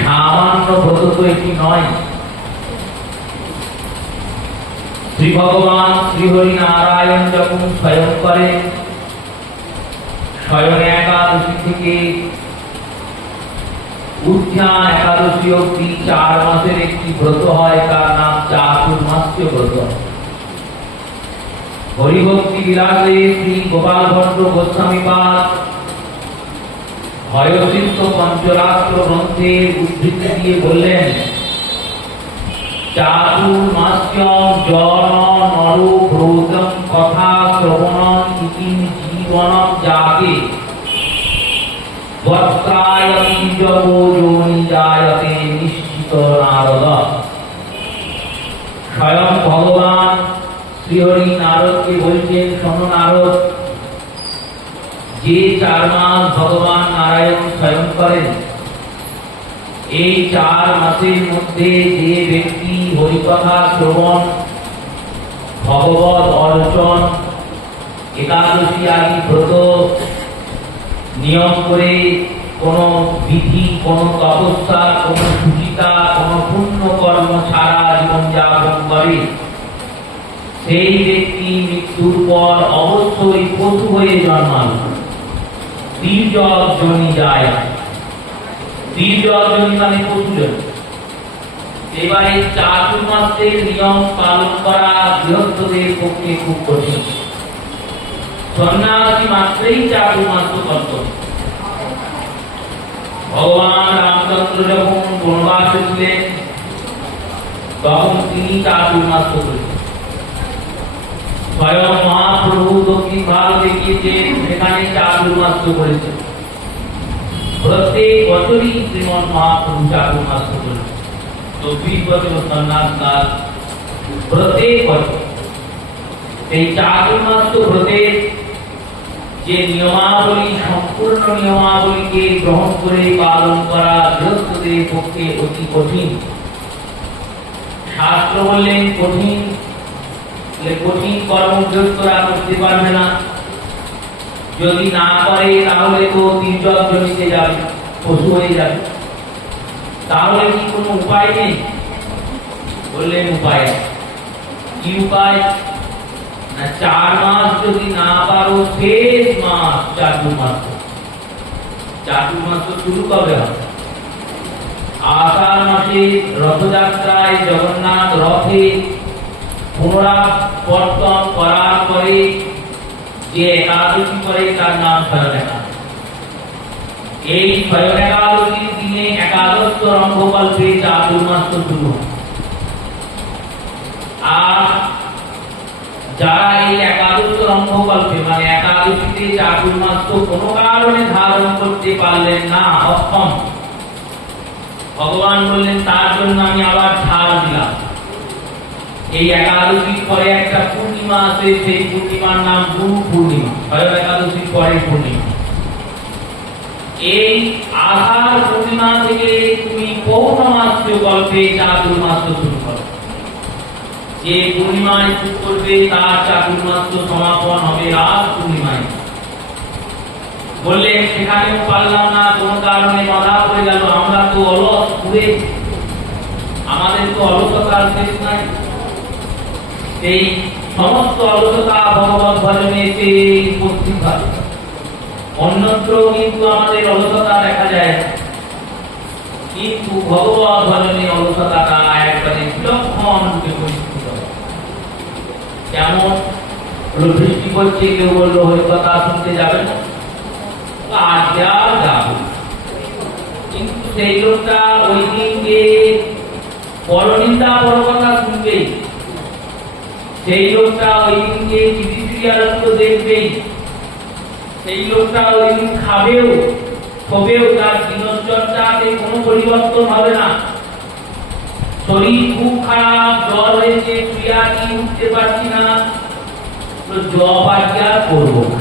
সামান্য ব্রত তো এটি নয়। শ্রী ভগবান শ্রীহরি নারায়ণ যখন স্বয়ং করেন, স্বয়ং একাদশী থেকে উত্থান একাদশী অব্দি 4 মাসের একটি ব্রত হয়, তার নাম চাতুর্মাস্য ব্রত। হরিভক্তি বিলাসে শ্রী গোপাল ভট্ট গোস্বামীপাদ হয়সিদ্ধ পঞ্চরাত্র গ্রন্থের উদ্ধৃতি দিয়ে বললেন, চাতুর্মাস্যম জন নর ব্রতম কথা শ্রবণম ইতি জীবনম যাকে বৎসায়তি জগো যোনি জায়তে নিশ্চিত নারদ। স্বয়ং ভগবান শ্রীহরি নারদকে বলছেন, শোনো নারদ, যে 4 মাস ভগবান নারায়ণ স্বয়ং করেন, এই 4 মাসের মধ্যে যে ব্যক্তি হরিকথা শ্রবণ, ভগবত অর্চন, একাদশী আদি ব্রত নিয়ম করে কোন বিধি, কোন তপস্যা, কোন সুচিতা, কোন পুণ্য কর্ম ছাড়া জীবনযাপন করে, সেই ব্যক্তি মৃত্যুর পর অবশ্যই পশু হয়ে জন্মাবে, তির্যক যোনি যায়। তির্যক যোনি মানে পশু যোনি। এবারে চাতুর্মাসের নিয়ম পালন করা গৃহস্থদের পক্ষে খুব কঠিন। সন্ন্যাসী মাত্রেই চাতুর্মাস কর্তব্য। ভগবান রামচন্দ্র যখন বনবাসে ছিলেন, তখন তিনি চাতুর্মাস করেছেন। স্বয়ং মহাপ্রভু দক্ষিণ ভারতে গিয়েছেন, সেখানে চাতুর্মাস করেছেন। প্রত্যেক বছরই শ্রীমন মহাপ্রভু চাতুর্মাস করেছেন। 24 বছর সন্ন্যাস কাল, প্রত্যেক বছর এই চাতুর্মাস ব্রতের যে নিয়মাবলী, সম্পূর্ণ নিয়মাবলীকে গ্রহণ করে পালন করা গৃহস্থদের পক্ষে অতি কঠিন। শাস্ত্র বললেন কঠিন, কঠিন কর্ম গৃহস্থরা করতে পারবে না। যদি না করে তাহলে তো তির্যক জনিতে যাবে, পশু হয়ে যাবে। তাহলে কি কোনো উপায় নেই? বললেন উপায়। কি উপায়? না, 4 মাস যদি না পারো, শেষ মাস চাতুর্মাস। চাতুর্মাস শুরু কবে হবে? আষাঢ় মাসে রথযাত্রায় জগন্নাথ রথে পুনরাবর্তন করার পরে যে একাদশী করে, তার নাম স্বয়ং একাদশী। এই স্বয়ং একাদশীর দিনে একাদশ রঙ্গকল্পে চাতুর্মাস শুরু হয়। আর যারা এই একাদশ রঙ্গকল্পে মানে একাদশীতে চাতুর্মাস কোনো কারণে ধারণ করতে পারলেন না, অক্ষম, ভগবান বললেন তার জন্য আমি আবার ছাড় দিলাম। এই একাদশীর পরে একটা পূর্ণিমা আছে, সেই পূর্ণিমার নাম গুরু পূর্ণিমা। স্বয়ং একাদশীর পরে পূর্ণিমা। এই আষাঢ় পূর্ণিমা থেকে তুমি পৌর্ণমাস্য কল্পে চাতুর্মাস শুরু করো। যে পূর্ণিমায় শুরু করবে তার চাতুর্মাস সমাপন হবে রাত পূর্ণিমায়। বললেন সেখানেও পারলাম না, কোন কারণে বাধা পড়ে গেল। আমরা তো অলস ঘুরে, আমাদের তো অলসতার শেষ নাই। এই সমস্ত অলসতা ভগবত ভজনে এসে উপস্থিত হয়। অন্যত্র কিন্তু আমাদের অলসতা দেখা যায়, কিন্তু ভগবত ভজনে অলসতাটা একবারে বিলক্ষণ রূপে পরিস্থিত হয়। যেমন বৃষ্টি পড়ছে, কেউ বললো হরিকথা শুনতে যাবে না, আজ আর যাবে, কিন্তু সেই লোকটা ওই দিন যে পরনিন্দা পরকথা শুনবেই, সেই লোকটা ওই দিন যে টিভি সিরিয়াল দেখবেই, সেই লোকটা ওই দিন খাবেও, শোবেও, তার দিনচর্যাতে কোনো পরিবর্তন হবে না। শরীর খুব খারাপ, জ্বর হয়েছে, শুয়ে আছি, উঠতে পারছি না, জব আজকে আর করবো না।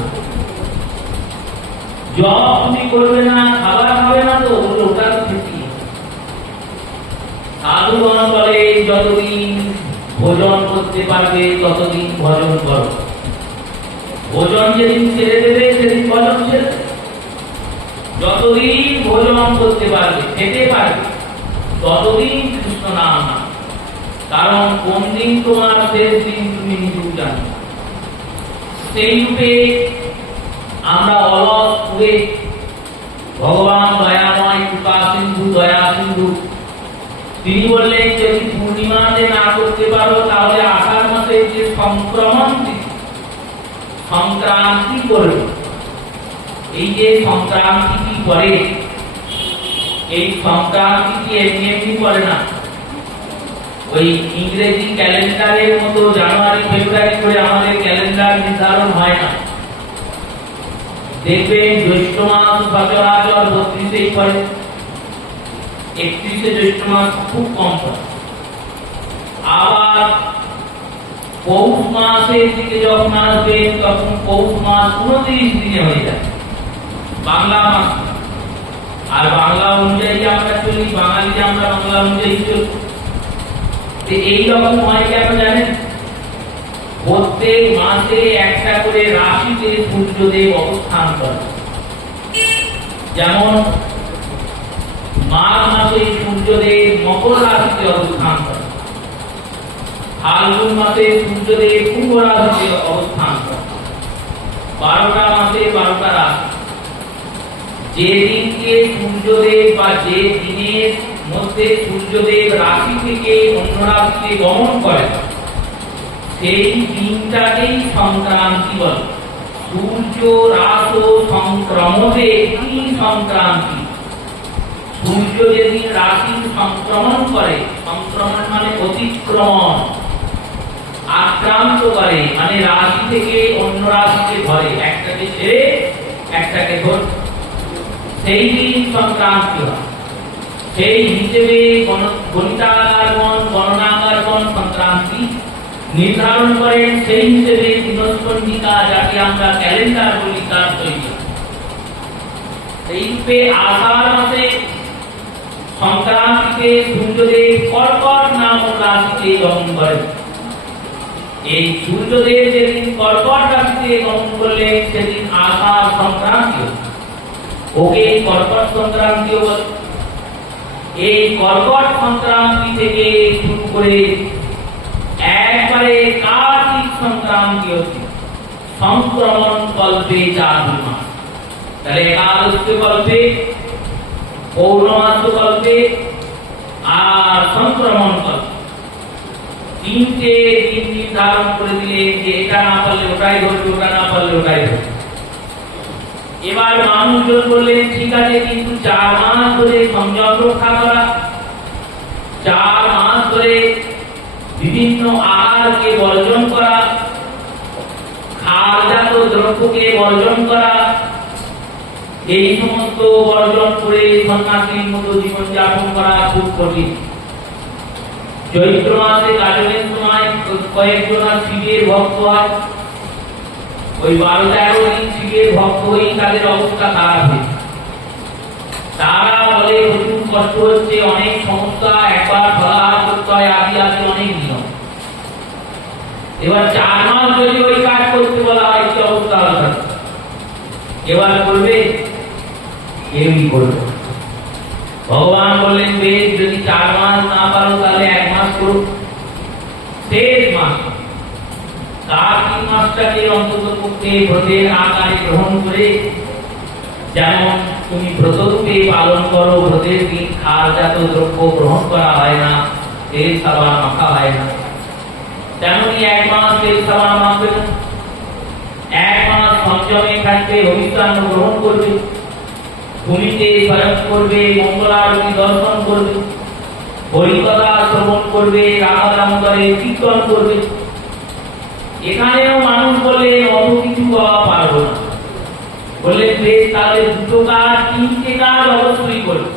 জব তুমি করবে না, খাবার খাবে না, তো ওটা ঠিকই। সাধুগণ বলে যতদিন ভোজন করতে পারবে ততদিন ভজন করো। ভোজন যেদিন ছেড়ে দেবে সেদিন ভজন ছেড়ে দেবে। যতদিন ভোজন করতে পারবে, খেতে পারবে, ততদিন কৃষ্ণ নাম না, কারণ কোন দিন তোমার শেষ দিন তুমি নিজেও জানো। সেই রূপে আমরা অলস পুরে ভগবান দয়াময় কৃপা সিন্ধু দয়া সিন্ধু, তিনি বললেন যদি পূর্ণিমাতে না করতে পারো তাহলে আষাঢ় মাসে যে সংক্রান্তি করবে। এই যে সংক্রান্তি কি করে, এই সংক্রান্তি কি এমনি এমনি করে না, ওই ইংরেজি ক্যালেন্ডারের মতো জানুয়ারি ফেব্রুয়ারি করে আমাদের ক্যালেন্ডার নির্ধারণ হয় না। দেখবেন জ্যৈষ্ঠ মাস সচরাচর 32-এই পড়ে, 31-এ জ্যৈষ্ঠ মাস খুব কম পড়ে। আবার পৌষ মাসের দিকে যখন আসবেন তখন পৌষ মাস 29 দিনে হয়ে যায় বাংলা মাস। আর বাংলা অনুযায়ী আমরা চলি, বাঙালি আমরা বাংলা অনুযায়ী চলি। এইরকম হয় কেন জানেন? প্রত্যেক মাসে একটা করে রাশিতে সূর্যদেব অবস্থান করে। যেমন মাঘ মাসে সূর্যদেব মকর রাশিতে অবস্থান করে, ফাল্গুন মাসে সূর্যদেব কুম্ভ রাশিতে অবস্থান করে। 12টা মাসে 12টা রাশি। যে দিনকে সূর্যদেব বা যে দিনের মধ্যে সূর্যদেব রাশি থেকে অন্য রাশিতে গমন করে সেই দিনটাকেই সংক্রান্তি বলে। সূর্য রাস সংক্রমণে কি সংক্রান্তি? সূর্য যেদিন রাশি সংক্রমণ করে, সংক্রমণ মানে অতিক্রমণ, আক্রান্ত করে মানে রাশি থেকে অন্য রাশিতে ধরে, একটাকে ছেড়ে একটাকে ধরে, সেই দিন সংক্রান্তি হয়। সেই হিসেবে গণিতাগারগণ গণনাগারগণ সংক্রান্তি নির্ধারণ করেন। সেই হিসেবে দিনস্পঞ্জিকা, যাকে আমরা ক্যালেন্ডার বলি, তার তৈরি। এই রূপে আষাঢ় মাসে সংক্রান্তিতে সূর্যদেব কর্কট নামক রাশিতে গমন করেন। এই সূর্যদেব যেদিন কর্কট রাশিতে গমন করলেন সেদিন আষাঢ় সংক্রান্তি, ওকে কর্কট সংক্রান্তিও বলে। এই কর্কট সংক্রান্তি থেকে শুরু করে একবারে কার্তিক সংক্রান্তি অবধি সংক্রমণ কল্পে 4 মাস। তাহলে একাদশ কল্পে, পৌর্ণমাস কল্পে আর সংক্রমণ কল্পে 3টে দিন নির্ধারণ করে দিলেন যে এটা না পারলে ওটাই ধরবে, ওটা না পারলে ওটাই ধরবে। এবার মানুষজন বললেন ঠিক আছে, কিন্তু 4 মাস ধরে সংযম রক্ষা করা, 4 মাস ধরে বিভিন্ন আহারকে বর্জন করা, খাদ্যজাত দ্রব্যকে বর্জন করা, এই সমস্ত বর্জন করে সন্ন্যাসীর মতো জীবনযাপন করা খুব কঠিন। চৈত্র মাসে গাজনের সময় কয়েকজন শিবের ভক্ত হয়, ওই 12-13 দিন শিবের ভক্ত হয়েই তাদের অবস্থা খারাপ হয়েছে। তারা বলে প্রচুর কষ্ট হচ্ছে, অনেক সমস্যা, একবার ফলাহার করতে হয়, আদি আদি অনেক নিয়ম। এবার 4 মাস যদি ওই কাজ করতে বলা হয় কি অবস্থা হবে? এবার করবে? কেউই করবে। ভগবান বললেন বেশ, যদি 4 মাস না পারো তাহলে 1 মাস করো। শেষ মাস কার্তিক মাসটাকে অন্তত পক্ষে ব্রতের আকারে গ্রহণ করে, যেমন তুমি ব্রতরূপে পালন করো, ব্রতের দিন খাদ্যজাত দ্রব্য গ্রহণ করা হয় না, তেল সাবান মাখা হয় না, তেমনি 1 মাস তেল সাবান মাখবে না, 1 মাস সংযমে থাকবে, অভিজ্ঞান গ্রহণ করবে, ভূমিতে শয়ন করবে, মঙ্গলারতি দর্শন করবে, হরিকথা শ্রবণ করবে, রাধা দামোদরের কীর্তন করবে। এখানেও মানুষ বলে অত কিছু পাওয়া পারবো না, বললে বেশ তাহলে 2টো কাজ 3টে কাজ অবশ্যই করবে।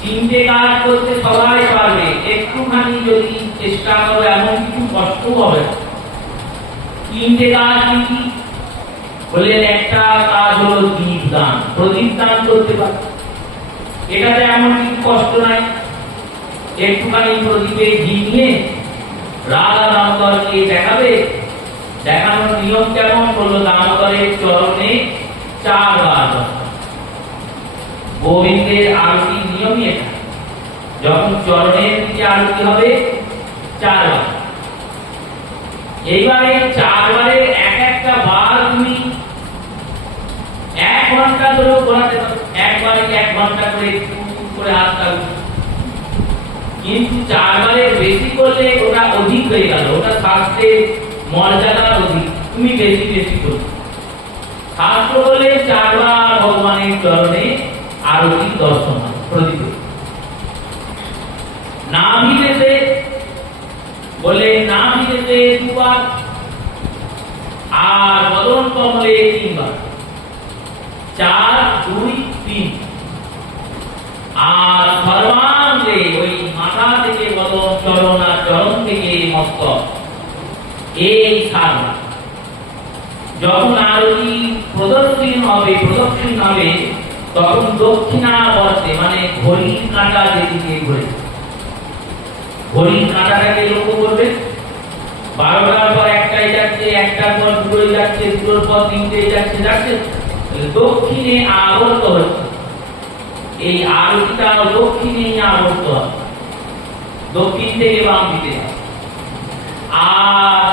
3টে কাজ করতে সবাই পারবে, একটুখানি যদি চেষ্টা করো এমন কিছু কষ্ট হবে না। 3টে কাজ কি? বললেন একটা কাজ হলো দীপ দান, প্রদীপ দান করতে পারে, এটাতে এমন কিছু কষ্ট নাই। একটুখানি প্রদীপে ঘি নিয়ে রাধা দামোদরকে দেখাবে। দেখানোর নিয়ম কেমন? বললো দামোদরের চরণে 4 বার গোবিন্দের আরতির নিয়মই এটা। যখন চরণের দিকে আরতি হবে 4 বার। এইবারে 4 বারের এক একটা বার তুমি 1 ঘন্টা ধরে ঘোরাতে পারো, একবারে 1 ঘন্টা করে হাতটা, কিন্তু 4 বারের বেশি করলে ওটা অধিক হয়ে গেল, ওটা শাস্ত্রের মর্যাদার অধিক, তুমি বেশি বেশি করো। শাস্ত্র বলে 4 বার ভগবানের চরণে আরতি দর্শন প্রদীপ। নাভিতে বলে নাভিতে 2 বার, আর বদন কমলে 3 বার, 4 2 3। আর সর্বাঙ্গে ওই মাথা থেকে বদন, চরণ আর চরণ থেকে মস্তক, এই 7 বার। যখন আরতি প্রদক্ষিণ হবে তখন দক্ষিণাবর্তে মানে ঘড়ির কাঁটা যেদিকে ঘুরে, ঘড়ির কাঁটাটাকে লক্ষ্য করবে। 12টার পর 1টায় যাচ্ছে, 1টার পর 2টায় যাচ্ছে, 2টার পর 3টায় যাচ্ছে, দক্ষিণে আবর্ত হচ্ছে। এই আরতিটা দক্ষিণে আবর্ত হয়, দক্ষিণ থেকে বাম দিকে। আর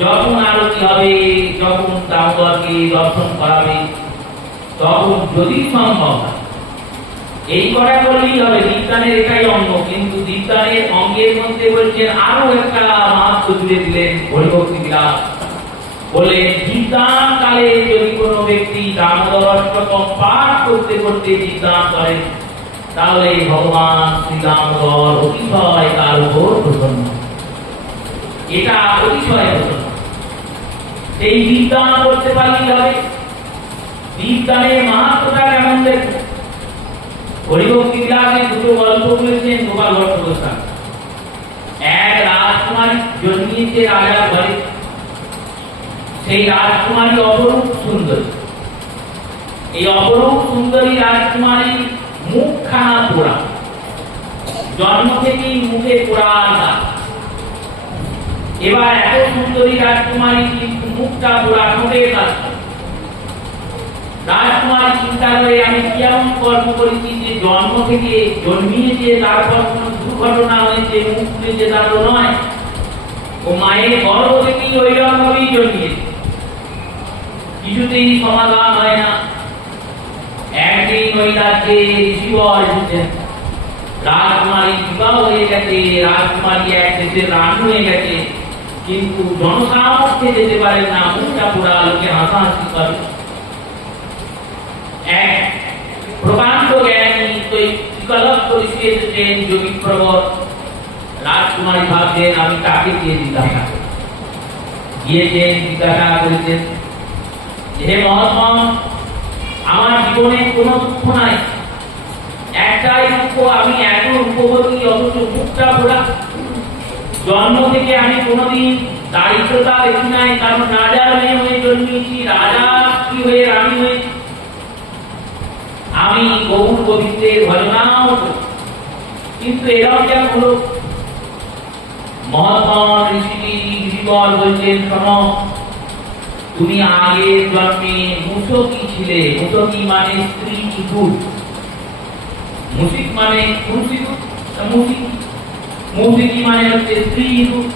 যখন আরতি হবে, যখন দামোদরকে দর্শন করাবে, তখন যদি সম্ভব হয় এই কটা করলেই হবে। দীপদানের এটাই অঙ্গ, কিন্তু দীপদানের অঙ্গের মধ্যে বলছেন আরো একটা মাহাত্ম্য জুড়ে দিলেন হরিভক্তি বিলাস। বললেন দীপদান কালে যদি কোনো ব্যক্তি দামোদর অষ্টকম পাঠ করতে করতে দীপদান করেন, তাহলে ভগবান শ্রী দামোদর অতিশয় তার উপর প্রসন্ন, এটা অতিশয় প্রসন্ন। এই দীপদান করতে পারলেই হবে। দীপদানের মাহাত্ম্যটা কেমন দেখুন। হরিভক্তি বিলাসে 2টো গল্প বলেছেন গোপাল ভট্ট গোস্বামী। এক রাজকুমারী জন্মিয়েছে রাজার ঘরে, সেই রাজকুমারী অপরূপ সুন্দরী। এই অপরূপ সুন্দরী রাজকুমারী মুখখানা পোড়া, জন্ম থেকেই মুখে পোড়া দাগ। এবার এত সুন্দরী রাজকুমারী কিন্তু মুখটা পোড়া, ঠোঁটের কাজ। রাজকুমারী চিন্তা করে আমি কেমন কর্ম করেছি যে জন্ম থেকে জন্মিয়েছে, তারপর কোন দুর্ঘটনা হয়েছে, মুখ খুলেছে, তা তো নয়। ও মায়ের গর্ভ থেকেই ওই রকমই জন্মিয়েছে, কিছুতেই সমাধান হয় না। একদিন ওই রাজ্যে ঋষিবর এসেছেন, রাজকুমারী বিবাহ হয়ে গেছে, রাজকুমারী এক দেশের রানী হয়ে গেছে, কিন্তু জনসামর্থ্যে যেতে পারেন না, মুখটা পোড়া, লোকে হাসাহাসি করে। এক প্রকাণ্ড জ্ঞানী যোগী প্রবর রাজকুমারী ভাবছেন আমি তাকে দিয়ে জিজ্ঞাসা গিয়েছেন, জিজ্ঞাসা করেছেন, হে মহাত্মা, আমার জীবনে কোনো দুঃখ নাই, একটাই দুঃখ, আমি এত রূপবতী অথচ মুখটা পোড়া। জন্ম থেকে আমি কোনোদিন দারিদ্রতা দেখি নাই, কারণ রাজার মেয়ে হয়ে জন্মেছি, রাজা কি হয়ে রানী হয়েছি। আমি গৌর গোবিন্দের ভজনাও কিন্তু এরাও কেন হলো। মহাত্মা ঋষিবর বলছেন, শোনো, তুমি আগের জন্মে মুসকি ছিলে। মুসকি মানে স্ত্রী ইঁদুর, মুসিক মানে মুসিকি মানে হচ্ছে স্ত্রী ইঁদুর।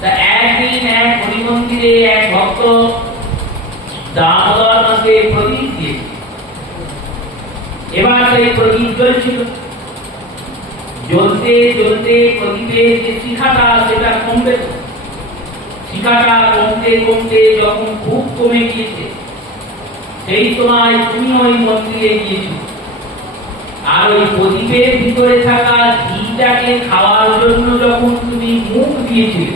তা একদিন এক হরিমন্দিরে এক ভক্ত দামোদর মাসে প্রদীপ দিয়েছে। এবার সেই প্রদীপ জ্বলছিল, জ্বলতে জ্বলতে প্রদীপের যে শিখাটা সেটা কমবে, শিখাটা কমতে কমতে যখন খুব কমে গিয়েছে, সেই সময় তুমি ওই মন্দিরে গিয়েছিল, আর ওই প্রদীপের ভিতরে থাকা ঘিটাকে খাওয়ার জন্য যখন তুমি মুখ দিয়েছিলে,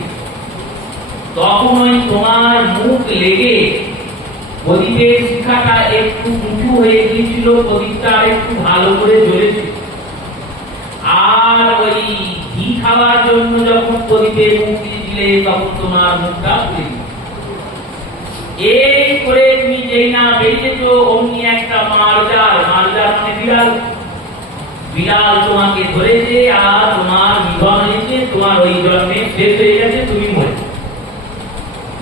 তখন ওই তোমার মুখ লেগে প্রদীপের শিখাটা একটু উঁচু হয়ে গিয়েছিল, প্রদীপটা একটু ভালো করে জ্বলেছিল। আর ওই ঘি খাওয়ার জন্য যখন প্রদীপে মুখ দিয়েছিলে, তখন তোমার মুখটা পুড়ে গেল। এই করে তুমি যেই না বেরিয়েছো, অমনি একটা মালজার মানে বিড়াল, বিড়াল তোমাকে ধরেছে, আর তোমার নিধন হয়েছে, তোমার ওই জন্মে শেষ হয়ে গেছে, তুমি মরে।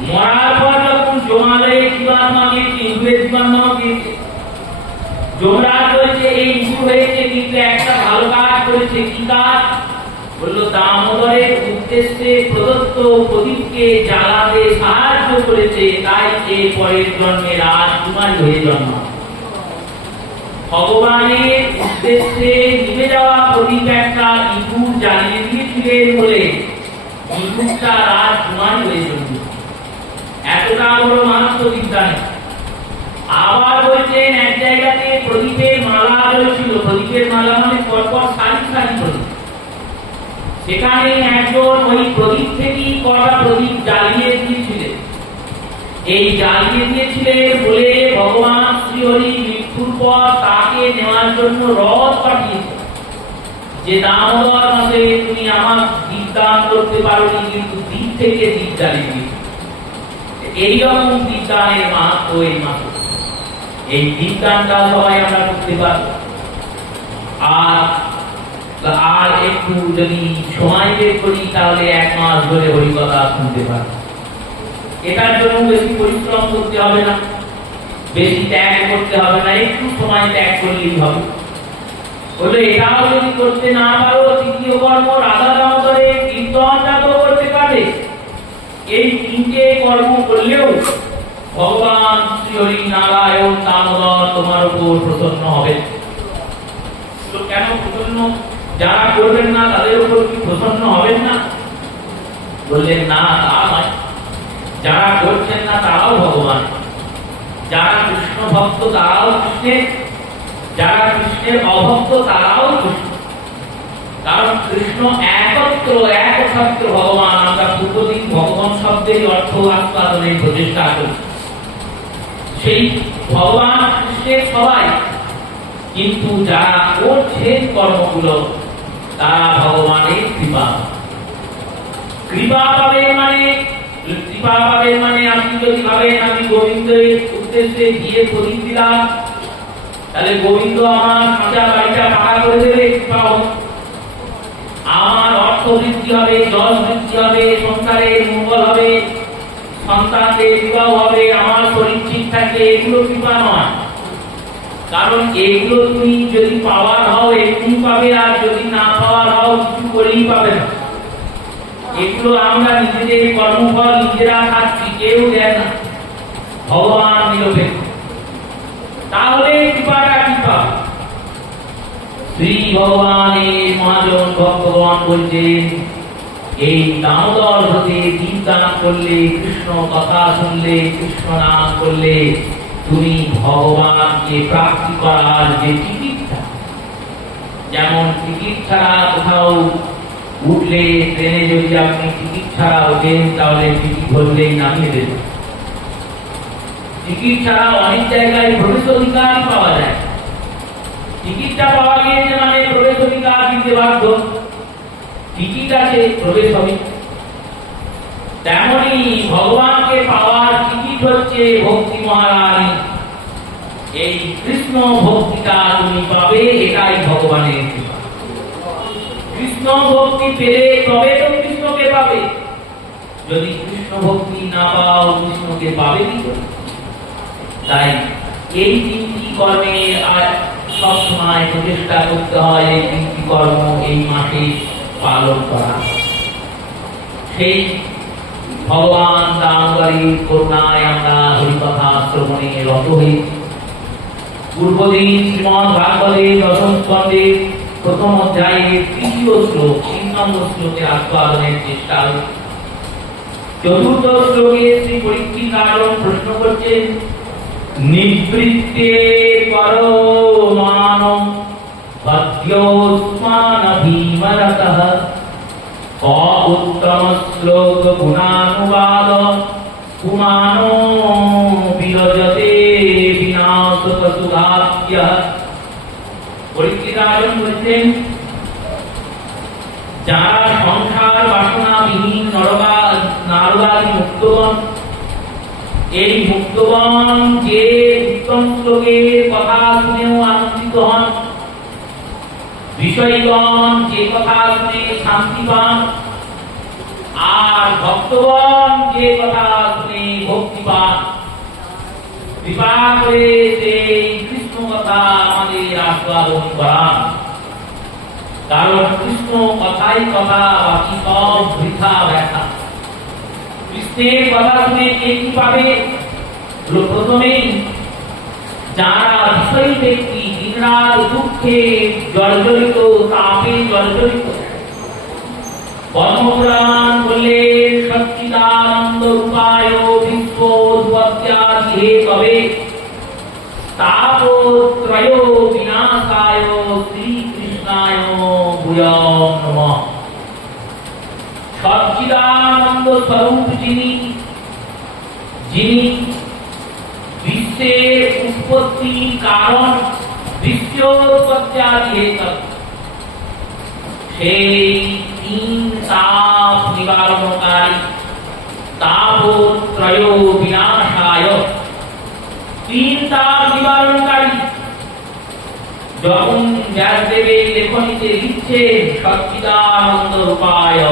মরার পর যখন জমালয়ে জীবাত্মা গিয়েছে, ইঁদুরের জীবাত্মা গিয়েছে, যমরাজ বলছে এই ইঁদুর হয়েছে, কিন্তু একটা ভালো কাজ করেছে কি কাজ? বলল দামোদরের উদ্দেশ্যে প্রদত্ত প্রদীপকে জ্বালাতে সাহায্য করেছে, তাই এ পরের জন্মে রাজকুমারী হয়ে জন্মাবে। ভগবানের উদ্দেশ্যে নিভে যাওয়া প্রদীপ একটা ইঁদুর জ্বালিয়ে দিয়েছিলেন বলে ইঁদুরটা রাজকুমারী হয়ে জন্মেছে। এতটা বড় মাহাত্ম্য বিজ্ঞানী। আবার বলছেন এক জায়গাতে প্রদীপের মালা রয়েছিল, প্রদীপের মালা মানে পরপর সারি সারি প্রদীপ। সেখানে একজন ওই প্রদীপ থেকেই কটা প্রদীপ জ্বালিয়ে দিয়েছিলেন। এই জ্বালিয়ে দিয়েছিলেন বলে ভগবান শ্রীহরি মৃত্যুর পর তাকে নেওয়ার জন্য রথ পাঠিয়েছেন যে দামোদর মাসে তুমি আমার দীপদান করতে পারোনি, কিন্তু দ্বীপ থেকে দ্বীপ জ্বালিয়ে দিয়েছে। এইরকম দীপদানের মাহাত্ম্য এই মাসে। এই দীপদানটা সবাই আমরা করতে পারবো। আর একটু যদি সময় বের করি তাহলে এক মাস ধরে হরিকথা শুনতে পারবো। এটার জন্য বেশি পরিশ্রম করতে হবে না, বেশি ত্যাগ করতে হবে না, একটু সময় ত্যাগ করলেই হবে। বলে এটাও যদি করতে না পারো, তৃতীয় কর্ম রাধা দামোদরের কীর্তনটা তো করতে পারবে। এই তিনটে কর্ম করলেও ভগবান শ্রীহরি নারায়ণ দামোদর তোমার উপর প্রসন্ন হবে। তো কেন প্রসন্ন? যারা করবেন না তাদের উপর কি প্রসন্ন হবেন না? বললেন না, তা নয়। যারা করছেন না তারাও ভগবান, যারা কৃষ্ণ ভক্ত তারাও কৃষ্ণের, যারা কৃষ্ণের অভক্ত তারাও কৃষ্ণ। কারণ কৃষ্ণ একত্র ভগবান। আমরা পূর্বদিন ভগবান শব্দের অর্থ আস্বাদনের প্রচেষ্টা করি। সেই ভগবান কৃষ্ণের সবাই, কিন্তু যারা করছেন কর্মগুলো তারা ভগবানের কৃপা। কৃপা পাবেন মানে আপনি যদি ভাবেন আমি গোবিন্দের উদ্দেশ্যে গিয়ে প্রদীপ দিলাম, তাহলে গোবিন্দ আমার কাঁচা বাড়িটা পাকা করে দেবে, কৃপা হবে। আমার অর্থ বৃদ্ধি হবে, যশ বৃদ্ধি হবে, সংসারের মঙ্গল হবে, সন্তানদের বিবাহ হবে, আমার শরীর ঠিক থাকে, এগুলো কৃপা নয়। কারণ এগুলো তুমি যদি পাওয়ার হও এমনি পাবে, আর যদি না পাওয়ার হও কিছু করেই পাবে না। এগুলো আমরা নিজেদের কর্মফল নিজেরা খাচ্ছি, কেউ দেয় না, ভগবান নিরপেক্ষ। তাহলে কৃপাটা কি পাবে? শ্রী ভগবানের মহাজন ভগবান বলছেন এই দামোদর হতে দীপদান করলে, কৃষ্ণ কথা শুনলে, কৃষ্ণ নাম করলে তুমি ভগবানকে প্রাপ্তি করার যে টিকিটটা, যেমন টিকিট ছাড়া কোথাও উঠলে, ট্রেনে যদি আপনি টিকিট ছাড়া ওঠেন তাহলে টিকিট ধরলেই নামিয়ে দেবেন। টিকিট ছাড়া অনেক জায়গায় প্রবেশ অধিকার পাওয়া যায়। টিকিটটা পাওয়া গিয়েছে মানে প্রবেশ অধিকার দিতে বাধ্য। টিকিট আছে, প্রবেশ হবে। তেমনি ভগবানকে পাওয়ার টিকিট হচ্ছে ভক্তি মহারানী। এই কৃষ্ণ ভক্তিটা তুমি পাবে, এটাই ভগবানের কৃপা। কৃষ্ণ ভক্তি পেলে তবে তো কৃষ্ণকে পাবে। যদি কৃষ্ণ ভক্তি না পাও কৃষ্ণকে পাবে কি করে? তাই এই তিনটি কর্মের আর সবসময় প্রচেষ্টা করতে হয়, এই তিনটি কর্ম এই মাসে পালন করা। সেই ভগবান দামোদরের করুণায় আমরা হরিকথা শ্রবণে রত হয়েছি। পূর্বদিন শ্রীমদ্ ভাগবতের দশম স্কন্ধের প্রথম অধ্যায়ের তৃতীয় শ্লোক, ৩ নম্বর শ্লোকের আস্বাদনের চেষ্টা হয়েছে। চতুর্থ শ্লোকে শ্রী পরীক্ষিত রাজন প্রশ্ন করছেন, নিবৃত্তে পরমাণ পদ্যোস্মান ভীমরতঃ উত্তম শ্লোক গুণানুবাদ পুমানো বিরজতে বিনাশক সুধাপ্যঃ। পরীক্ষিত রাজন বলছেন, যারা সংসার বাসনাবিহীন নারদাদি মুক্তগণ, এই মুক্তগণ যে উত্তম শ্লোকের কথা শুনেও আনন্দিত হন, বিষয়গণ যে কথা শুনে শান্তি পান, আর ভক্তগণ যে কথা শুনে ভক্তি পান, কৃপা করে সেই কৃষ্ণ কথা আমাদের আস্বাদন করান। কারণ কৃষ্ণ কথাই কথা, বাকি সব বৃথা ব্যথা। কৃষ্ণের কথা শুনে কে কি পাবে? প্রথমেই যারা বিষয়ী ব্যক্তি, দিনরাত দুঃখে জর্জরিত, তাপে জর্জরিত, পদ্মপুরাণ বললেন সচ্চিদানন্দ রূপায় বিশ্বোৎপত্ত্যাদি হেতবে তাপত্রয় বিনাশায় শ্রীকৃষ্ণায় ভূয়ঃ নমঃ। সচ্চিদানন্দ স্বরূপ যিনি, যিনি বিশ্বের উৎপত্তির কারণ, বিশ্বোৎপত্ত্যাদি হেতবে, সেই তিন তাপ নিবারণকারী, তাপত্রয় বিনাশায়, তিন তাপ নিবারণকারী। যখন ব্যাসদেবের লেখনীতে লিখছেন সচ্চিদানন্দ রূপায়,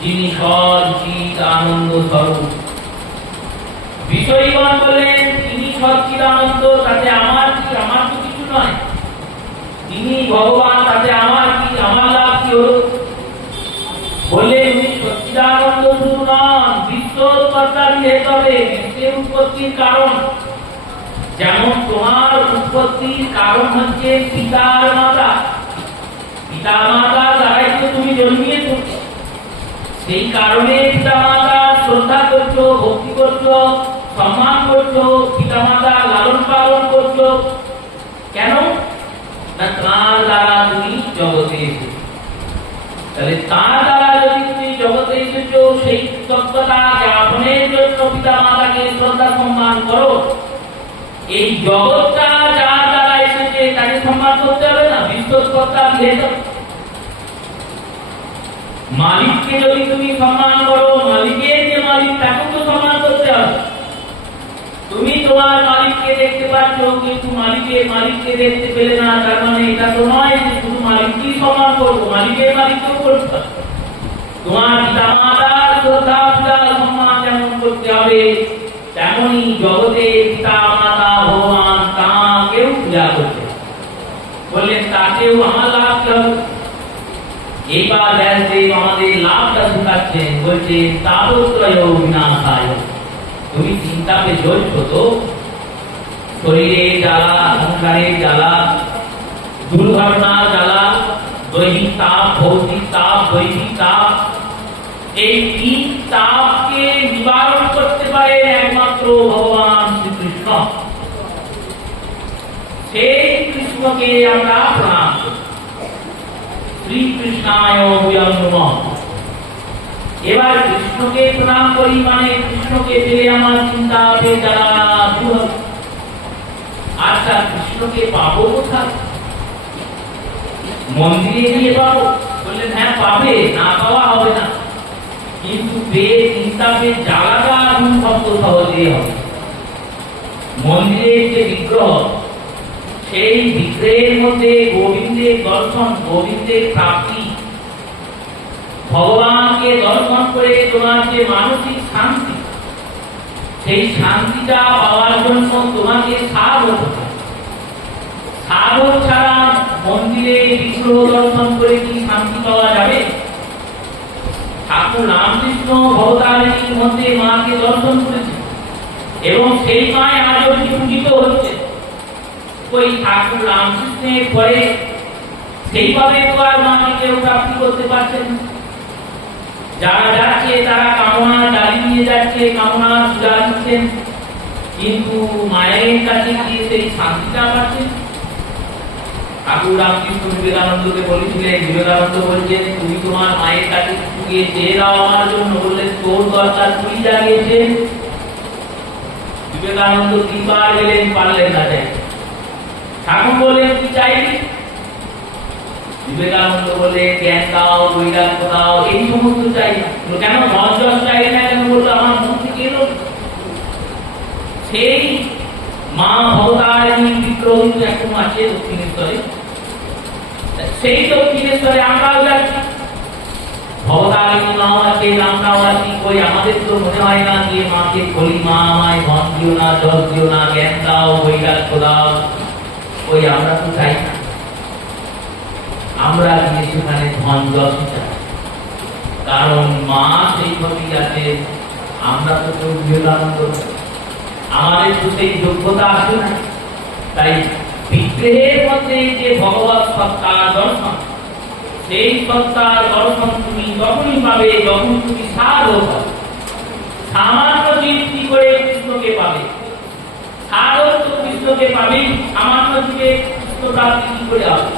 যিনি সচ্চিদ আনন্দ স্বরূপ, বিষয়গণ বলেন তিনি সচ্চিদানন্দ, তাতে আমার কি? আমার তো কিছু নয়। তিনি ভগবান, তাতে আমার কি? আমার লাভ কি হলো? বলে উনি সচ্চিদানন্দ শুধু নন, বিশ্বোৎপত্ত্যাদি হেতবে, বিশ্বের উৎপত্তির কারণ। যেমন তোমার উৎপত্তির কারণ হচ্ছে পিতার মাতা, পিতা মাতা দ্বারাই তো তুমি জন্মিয়েছ। সেই কারণে পিতা মাতা শ্রদ্ধা করছো, ভক্তি করছো, সম্মান করছো, পিতা মাতা লালন পালন করছো। কেন? না তার দ্বারা তুমি জগতে এসেছো। তাহলে তার দ্বারা যদি তুমি জগতে এসেছো, সেই কৃতজ্ঞতা জ্ঞাপনের জন্য পিতা মাতাকে শ্রদ্ধা সম্মান করো। এই জগৎটা যার দ্বারা এসেছে তাকে সম্মান করতে হবে না? বিশ্বোৎপত্ত্যাদি হেতবে। মালিককে যদি তুমি সম্মান করো, মালিকের যে মালিক তাকে তো সম্মান করতে হবে। তুমি তোমার মালিককে দেখতে পাচ্ছ, কিন্তু মালিককে দেখতে পেলে না, তার মানে এটা তো নয় যে শুধু মালিককেই সম্মান করবো, মালিকের মালিককেও করতে হবে। তোমার পিতা মাতার শ্রদ্ধা পূজা সম্মান যেমন করতে হবে, তেমনি জগতে পিতা মাতা ভগবান তাকেও পূজা করতে হবে। বললেন তাকেও আমার লাভ কি হবে? এইবার ব্যাসদেব আমাদের লাভটা শেখাচ্ছেন, বলছেন তাপত্রয় বিনাশায়। তুমি চিন্তাতে জ্বলছ তো, শরীরে জ্বালা, সংসারের জ্বালা, দুর্ঘটনার জ্বালা, দৈহিক তাপ, ভৌতিক তাপ, দৈহিক তাপ, এই তিন তাপকে নিবারণ করতে পারে একমাত্র ভগবান শ্রীকৃষ্ণ। সেই কৃষ্ণকে আমরা প্রণাম করি। শ্রীকৃষ্ণায় ভূয়ঃ নমঃ। এবার কৃষ্ণকে প্রণাম করি মানে কৃষ্ণকে পেলে আমার চিন্তা হবে যারা দূর। আচ্ছা, কৃষ্ণকে পাবো কোথায়? মন্দিরে গিয়ে পাবো? বললেন হ্যাঁ পাবে, না পাওয়া হবে না, কিন্তু পেয়ে চিন্তা পেয়ে জ্বালাটা অনুভব সহজে হবে। মন্দিরের যে বিগ্রহ, সেই বিগ্রহের মধ্যে গোবিন্দের দর্শন, গোবিন্দের প্রাপ্তি, ভগবানকে দর্শন করে তোমার যে মানসিক শান্তি, সেই শান্তিটা পাওয়ার জন্য তোমাকে সাধক হতে হবে। সাধক ছাড়া মন্দিরে বিগ্রহ দর্শন করে কি শান্তি পাওয়া যাবে? ঠাকুর রামকৃষ্ণ ভবতারিণীর মধ্যে মাকে দর্শন করেছে এবং সেই মায় আজও পূজিত হচ্ছে। ওই ঠাকুর রামকৃষ্ণের পরে সেইভাবে তো আর মাকে কেউ প্রাপ্তি করতে পারছে না। যারা যাচ্ছে তারা কামনা ডালি নিয়ে যাচ্ছে, কামনা পূজা দিচ্ছেন, কিন্তু মায়ের কাছে গিয়ে সেই শান্তিটা পাচ্ছেন। ঠাকুর রামকৃষ্ণ বিবেকানন্দকে বলেছিলেন, বিবেকানন্দ বলছেন তুমি তোমার মায়ের কাছে গিয়ে চেয়ে দাও আমার জন্য। বললেন তোর দরকার, তুই জানিয়েছেন। বিবেকানন্দ তিনবার গেলেন, পারলেন না যাই। ঠাকুর বললেন কি চাইবি? বিবেকানন্দ বলে জ্ঞান দাও, বৈরাগ্য দাও, এই সমস্ত চাই না। কেন মর্যাদা চাই না? কেন বললো আমার মন থেকে এলো। সেই মা ভবতারিণী বিগ্রহ এখন আছে দক্ষিণেশ্বরে। সেই দক্ষিণেশ্বরে আমরাও যাচ্ছি, ভবতারিণী মাও আছে, আমরাও আছি। ওই আমাদের তো মনে হয় না যে মাকে বলি মা আমায় ধন দিও না, জল দিও না, জ্ঞান দাও, বৈরাগ্য দাও, ওই আমরা তো চাই না। আমরা গিয়ে সেখানে ধন যশ চাই, কারণ মা সেই ভাবেই আছে। আমরা তো কেউ বিবেকানন্দ, আমাদের তো সেই যোগ্যতা আছে না। তাই বিগ্রহের মধ্যে যে ভগবত সত্তার দর্শন, সেই সত্তার দর্শন তুমি যখনই পাবে যখন তুমি সাধক হবে। সামান্য জীব কি করে কৃষ্ণকে পাবে? সাধক তো কৃষ্ণকে পাবে, সামান্য জীবে কৃষ্ণ প্রাপ্তি কি করে হবে?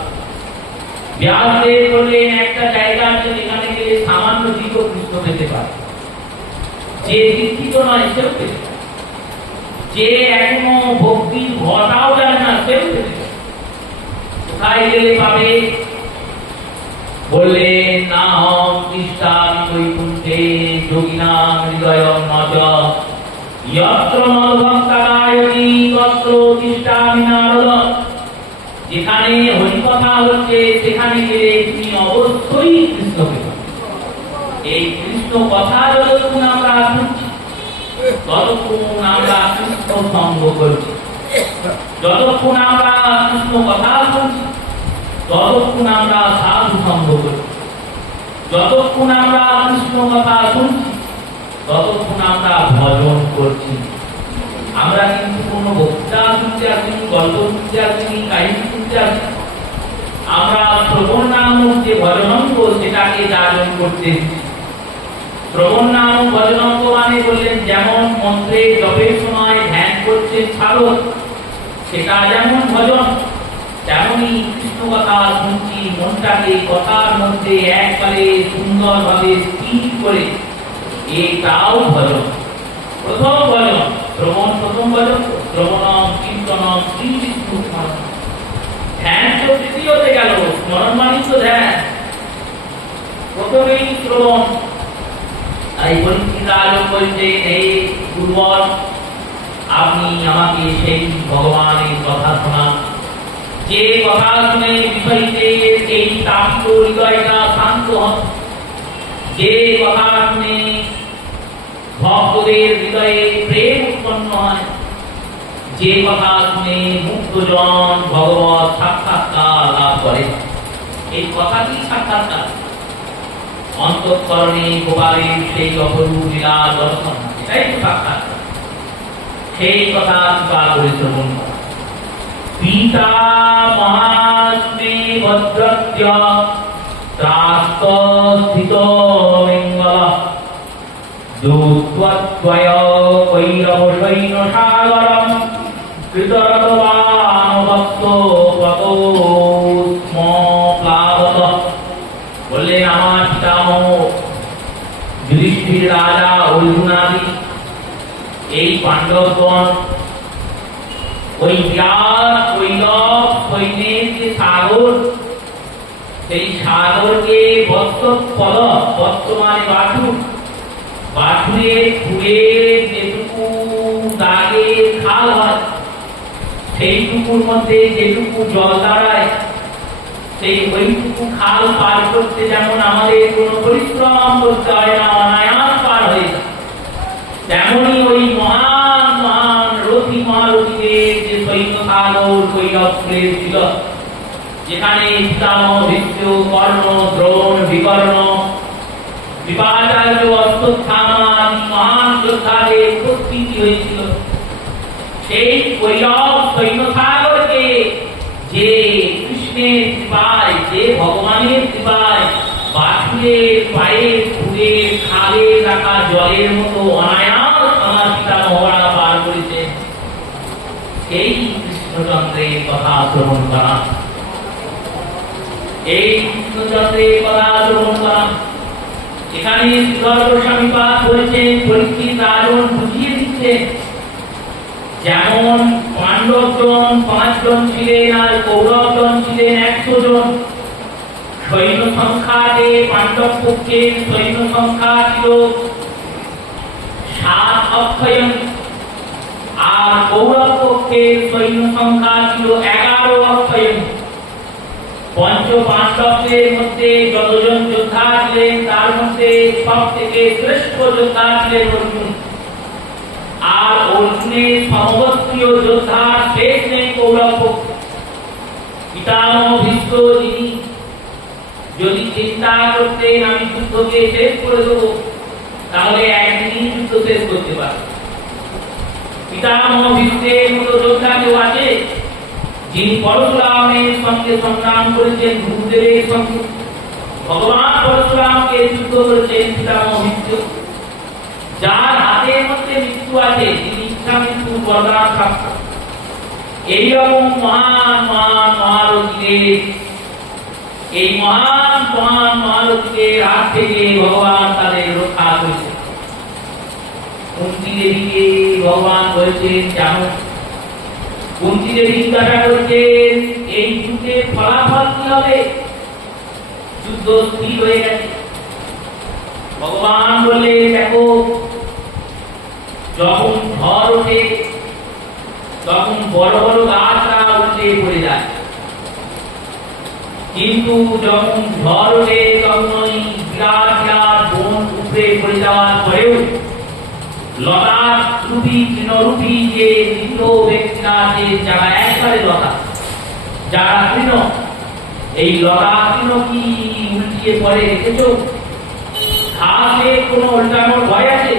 ব্যাসদেব বললেন একটা জায়গা আছে যেখানে গেলে সামান্য জীব কৃষ্ণ পেতে পারে। যে দীক্ষিত নয় সেও পেতে পারে, যে এখনো ভক্তির ঘটাও জানে না সেও পেতে পারে। কোথায় গেলে পাবে? বললেন নাহং তিষ্ঠামি বৈকুণ্ঠে যোগিনাং হৃদয়ং নচ যত্র মদ্ভক্তারায়তি তত্র তিষ্ঠামি নারদ। যেখানে হরিকথা হচ্ছে সেখানে গেলে তুমি অবশ্যই কৃষ্ণকে পাবে। এই কৃষ্ণ কথা যতক্ষণ আমরা শুনছি ততক্ষণ আমরা কৃষ্ণ সঙ্গ করছি, যতক্ষণ আমরা কৃষ্ণ কথা শুনছি ততক্ষণ আমরা সাধু সঙ্গ করছি, যতক্ষণ আমরা কৃষ্ণ কথা শুনছি ততক্ষণ আমরা ভজন করছি। আমরা কিন্তু কোনো বক্তৃতা শুনতে আসিনি, গল্প শুনতে আসিনি, কাহিনী শুনতে আসিনি। আমরা শ্রবণ নামক যে ভজনাঙ্গ সেটাকে জাগরণ করতে এসেছি। শ্রবণ নাম ভজনাঙ্গ মানে বললেন যেমন মন্ত্রে জপের সময় ধ্যান করছেন সাধক, সেটা যেমন ভজন, তেমনি কৃষ্ণ কথা শুনছি, মনটাকে কথার মধ্যে একবারে সুন্দরভাবে স্থির করে, এটাও ভজন। প্রথম ভজন শ্রবণ, প্রথম ভজন শ্রবণম কীর্তনম শ্রীকৃষ্ণ স্মরণ। ধ্যান তো তৃতীয়তে গেল, স্মরণ মানে তো ধ্যান। প্রথমেই শ্রবণ। এই পরীক্ষিত আলোক বলছে এই দুর্বল, আপনি আমাকে সেই ভগবানের কথা শোনান, যে কথা শুনে বিষয়তে এই তাপিত হৃদয়টা শান্ত হয়, যে কথা শুনে ভক্তদের হৃদয়ে প্রেম উৎপন্ন হয়, যে কথা শুনে মুক্তজন ভগবত সাক্ষাৎকার লাভ করে। এই কথাটি সাক্ষাৎকার, অন্তঃকরণে গোপালের সেই অপরূপ লীলা দর্শন, এটাই তো সাক্ষাৎকার। সেই কথা কৃপা করে শ্রবণ করা। পিতা মহাস্মে ভদ্রত্য ত্রাস্ত স্থিত বেঙ্গল দুত্বত্বয় কৈরব সৈন্য সাগরম কৃতরতবান ভক্ত কতো স্ম প্লাবত। বললেন আমার পিতামহ যুধিষ্ঠির রাজা অর্জুনাদি এই পাণ্ডবগণ ওই বিরাট কৈলাস সৈন্যের যে সাগর, সেই সাগরকে বৎসৎপদ, বর্তমানে বাছুর, বাছুরের ফুলের যেটুকু দাগে খাল হয় সেইটুকুর মধ্যে যেটুকু জল দাঁড়ায়, সেই ওইটুকু খাল পার করতে যেমন আমাদের কোনো পরিশ্রম করতে হয় না, অনায়াস পার হয়ে যায়, তেমনি ওই মহান মহান রথী মহারথীদের যে সৈন্য সাগর কৈলাসের ছিল, যেখানে পিতামহ ভীষ্ম কর্ণ দ্রোণ বিকর্ণ কৃপাচার্য অশ্বত্থামা মহান যোদ্ধাদের উপস্থিতি হয়েছিল, সেই কৈলাস সৈন্য সাগরকে যে কৃষ্ণের কৃপায়, যে ভগবানের কৃপায় বাছুরের পায়ে ফুলের খালে রাখা জলের মতো অনায়াস আমার পিতামহরা পার করেছে, এই কৃষ্ণচন্দ্রের কথা শ্রবণ করা, এই কৃষ্ণচন্দ্রের কথা শ্রবণ করা। এখানে শ্রীধর গোস্বামী পাঠ করেছেন, পরীক্ষিত রাজন বুঝিয়ে দিচ্ছেন যেমন পাণ্ডবজন 5 জন ছিলেন আর কৌরবজন ছিলেন 100 জন। সৈন্য সংখ্যাতে পাণ্ডব পক্ষের সৈন্য সংখ্যা ছিল 7 অক্ষয়ণ, আর কৌরব পক্ষের সৈন্য সংখ্যা ছিল 11 অক্ষয়ণ। পঞ্চ পাণ্ডবদের মধ্যে যতজন যোদ্ধা ছিলেন তার মধ্যে সব থেকে শ্রেষ্ঠ যোদ্ধা ছিলেন অর্জুন, আর অর্জুনের সমগোত্রীয় যোদ্ধার শেষ নেই কৌরব পক্ষ। পিতামহ ভীষ্ম যিনি যদি চিন্তা করতেন আমি যুদ্ধকে শেষ করে দেবো, তাহলে একদিনই যুদ্ধ শেষ করতে পারে। পিতামহ ভীষ্মের মতো যোদ্ধা কেউ আছে যিনি পরশুরামের সঙ্গে সংগ্রাম করেছেন, গুরুদেবের সঙ্গে? ভগবান পরশুরামকে যুদ্ধ করেছেন পিতামহ ভীষ্ম। যার হাতের মধ্যে মৃত্যু আছে, তিনি ইচ্ছা মৃত্যু বরদান প্রাপ্ত। এইরকম মহান মহান মহারথীদের, এই মহান মহান মহারথীদের হাত থেকে ভগবান তাদের রক্ষা করেছেন। কুন্তী দেবীকে ভগবান বলেছেন, জানো কুন্তী দেবী জিজ্ঞাসা করেছেন এই যুদ্ধের ফলাফল কি হবে? যুদ্ধ স্থির হয়ে গেছে। ভগবান বলে, দেখো যখন ঝড় ওঠে তখন বড় বড় গাছরা উল্টে পড়ে যায়, কিন্তু যখন ঝড় ওঠে তখন ওই বিরাট বিরাট বন উপড়ে পড়ে যাওয়ার পরেও লতা রূপী তৃণরূপী যে মৃত ব্যক্তিরা আছে, যারা একবারে লতা, যারা তৃণ, এই লতা তৃণ কি উল্টিয়ে পড়ে দেখেছ? ঘাসে কোনো উল্টানোর ভয় আছে?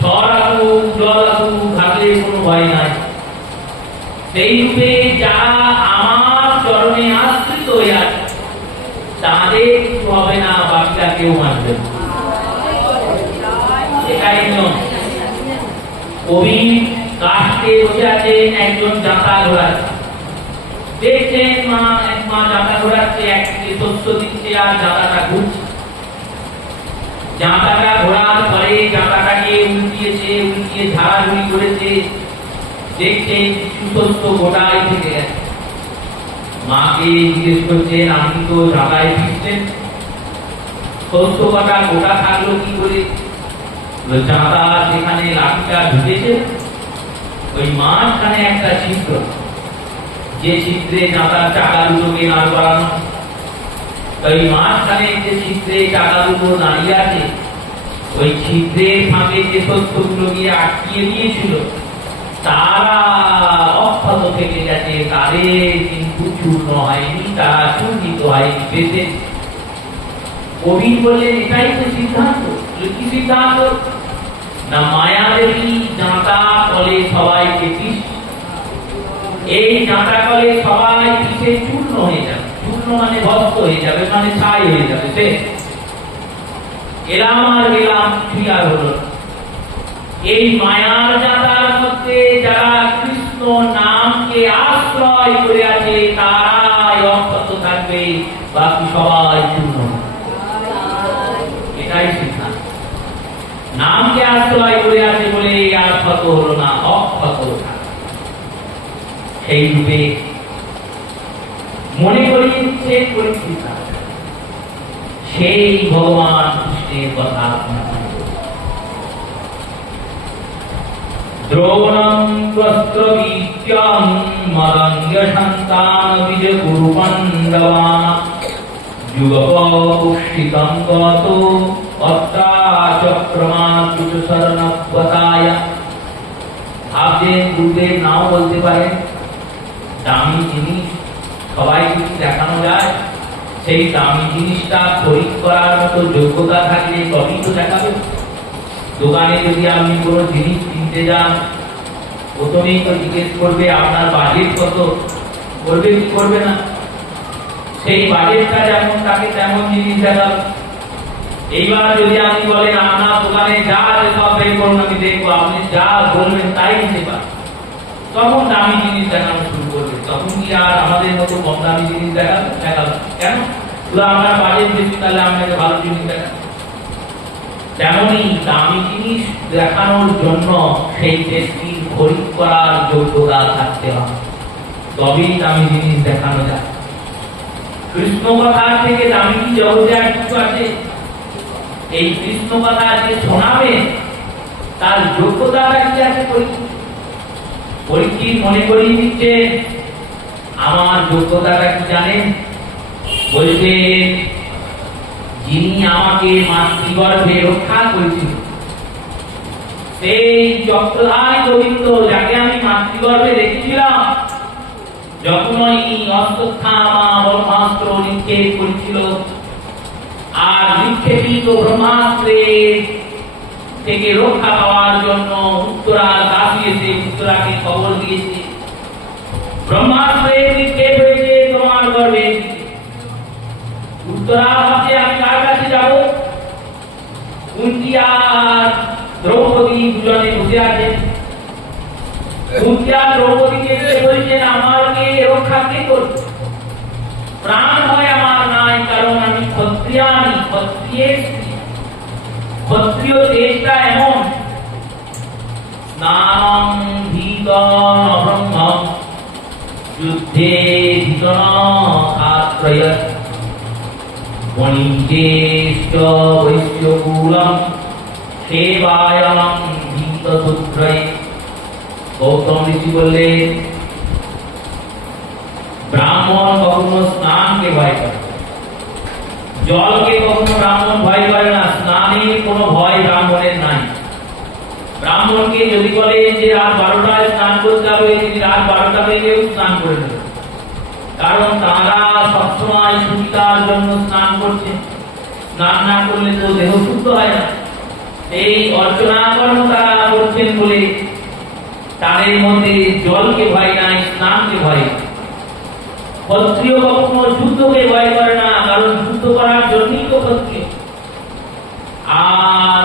ঝড় আসুক জল আসুক ঘাসের কোনো ভয় নাই। সেই রূপে যারা আমার চরণে আশ্রিত হয়ে আছে তাদের কিছু হবে না, বাকিটা কেউ মানবে না। এটাই নিয়ম। কবি কাঠে বসে আছেন, একজন যাতা ঘোরাচ্ছে, দেখছেন এক মা যাতা ঘোরাচ্ছে, একদিকে শস্য দিচ্ছে আর যাতাটা ঘুরছে। যাতাটা ঘোরার পরে যাতাটাকে উল্টিয়েছে, উল্টিয়ে ঝাড়াঝুড়ি করেছে, দেখছেন কিছু শস্য গোটায় থেকে গেছে। মাকে জিজ্ঞেস করছেন, আপনি তো যাতায় ফিরছেন, শস্য কটা গোটা থাকলো কি করে? যাতা যেখানে লাঠিটা ঢুকেছে ওই মাঝখানে একটা ছিদ্র, যে ছিদ্রে যাতার চাকা দুটোকে নাড় করানো, ওই মাঝখানে যে ছিদ্রে চাকা দুটো দাঁড়িয়ে আছে, ওই ছিদ্রের ফাঁকে যে শস্যগুলো গিয়ে আটকিয়ে দিয়েছিল তারা অক্ষত থেকে গেছে, তাদের কিন্তু চূর্ণ হয়নি, তারা চূর্ণিত হয়নি, বেঁচে। কবি বললেন এটাই তো সিদ্ধান্ত। কি সিদ্ধান্ত? না মায়া দেবী যাঁতা কলে সবাইকে পিস, এই যাঁতা কলে সবাই পিসে চূর্ণ হয়ে যাবে। চূর্ণ মানে ভস্ত হয়ে যাবে, মানে ছাই হয়ে যাবে। সে এলাম আর গেলাম, কিছুই আর হলো। এই মায়ার যাতার মধ্যে যারা কৃষ্ণ নামকে আশ্রয় করে আছে তারাই অক্ষত থাকবে, বাকি সবাই চূর্ণ। এটাই সিদ্ধান্ত। নামকে আশ্রয় করে আছে বলে আর ক্ষত হলো না, অক্ষত থাকবে। সেই রূপে মনে করি দিচ্ছে পরীক্ষিত, সেই ভগবান কৃষ্ণের কথা। দ্রোণং ত্বস্ত্রবীত্যং মদঙ্গ সন্তান বীজ গুরু পাণ্ডবান যুগপুষ্টিতং গতো অত্তা চক্রমাতুচ শরণবতায়। ভাবছেন গুরুদেব নাও বলতে পারেন, দামি জিনিস সবাইকে দেখানো যায়, সেই দামি জিনিসটা খরিদ করার মতো যোগ্যতা থাকলে তবেই তো দেখাবে। দোকানে যদি আপনি কোনো জিনিস কিনতে যান, প্রথমেই তো জিজ্ঞেস করবে আপনার বাজেট কত, করবে কি করবে না? সেই বাজেটটা যেমন থাকে তেমন জিনিস দেখাবে। এইবার যদি আপনি বলেন আপনার দোকানে যা আছে সব বের করুন, আমি দেখবো, আপনি যা বলবেন তাই নিতে পারেন, তখন দামি জিনিস দেখানো শুরু করবে। তখন কি আর আমাদের মতো কম দামি জিনিস দেখাবে? কেন? পুরো আপনার বাজেট বেশি, তাহলে আপনাকে ভালো জিনিস দেখাবে। তেমনই দামি জিনিস দেখানোর জন্য সেই ব্যক্তির খরিদ করার যোগ্যতা থাকতে হবে, তবেই দামি জিনিস দেখানো যায়। কৃষ্ণ কথা থেকে দামি কি জগতে আর কিছু আছে? এই কৃষ্ণ কথা যে শোনাবে তার যোগ্যতাটা কি আছে? পরীক্ষিত মনে করিয়ে দিচ্ছে আমার যোগ্যতাটা কি জানেন? বলছে যিনি আমাকে মাতৃগর্ভে রক্ষা করেছিল, সেই চক্রধারী গোবিন্দ যাকে আমি মাতৃগর্ভে রেখেছিলাম, যখনই অশ্বত্থামা ব্রহ্মাস্ত্র নিক্ষেপ করেছিল, আর নিক্ষেপিত ব্রহ্মাস্ত্রের থেকে রক্ষা পাওয়ার জন্য উত্তরা কাশী এসে উত্তরাকে খবর দিয়েছে, ব্রহ্মাস্ত্রের নিক্ষেপ হয়েছে তোমার গর্ভে। উত্তরা ভাবছে আমি কার কাছে যাব? কুন্তী আর দ্রৌপদী দুজনে বসে আছেন। কুন্তী আর দ্রৌপদীকে বলছেন আমাকে রক্ষা কে করবে? প্রাণ হয় আমার নাই, কারণ আমি ক্ষত্রিয়ানি, ক্ষত্রিয়ের স্ত্রী। ক্ষত্রিয় দেশটা এমন স্নানং ভীতং অব্রহ্মং যুদ্ধে ভীতং আত্রয় বণিজ্যেশ্চ বৈশ্যকুলং সেবায়ং ভীতসূত্রয়ে। গৌতম ঋষি বললেন ব্রাহ্মণ কখনো স্নানকে ভয় করে, জলকে কখনো ব্রাহ্মণ ভয় করে না, স্নানের কোনো ভয় ব্রাহ্মণের নাই। ব্রাহ্মণকে যদি বলে যে রাত 12টায় স্নান করতে হবে, তিনি রাত 12টা বেজেও স্নান করে নেবেন, কারণ তারা সবসময় সুবিধার জন্য স্নান করছে। স্নান না করলে তো দেহ শুদ্ধ হয় না। এই অর্চনা কর্ম তারা করছেন বলে তাদের মধ্যে জলকে ভয় নাই, স্নানকে ভয়। ক্ষত্রিয় কখনো যুদ্ধকে ভয় করে না, কারণ যুদ্ধ করার জন্যই তো ক্ষত্রিয়। আর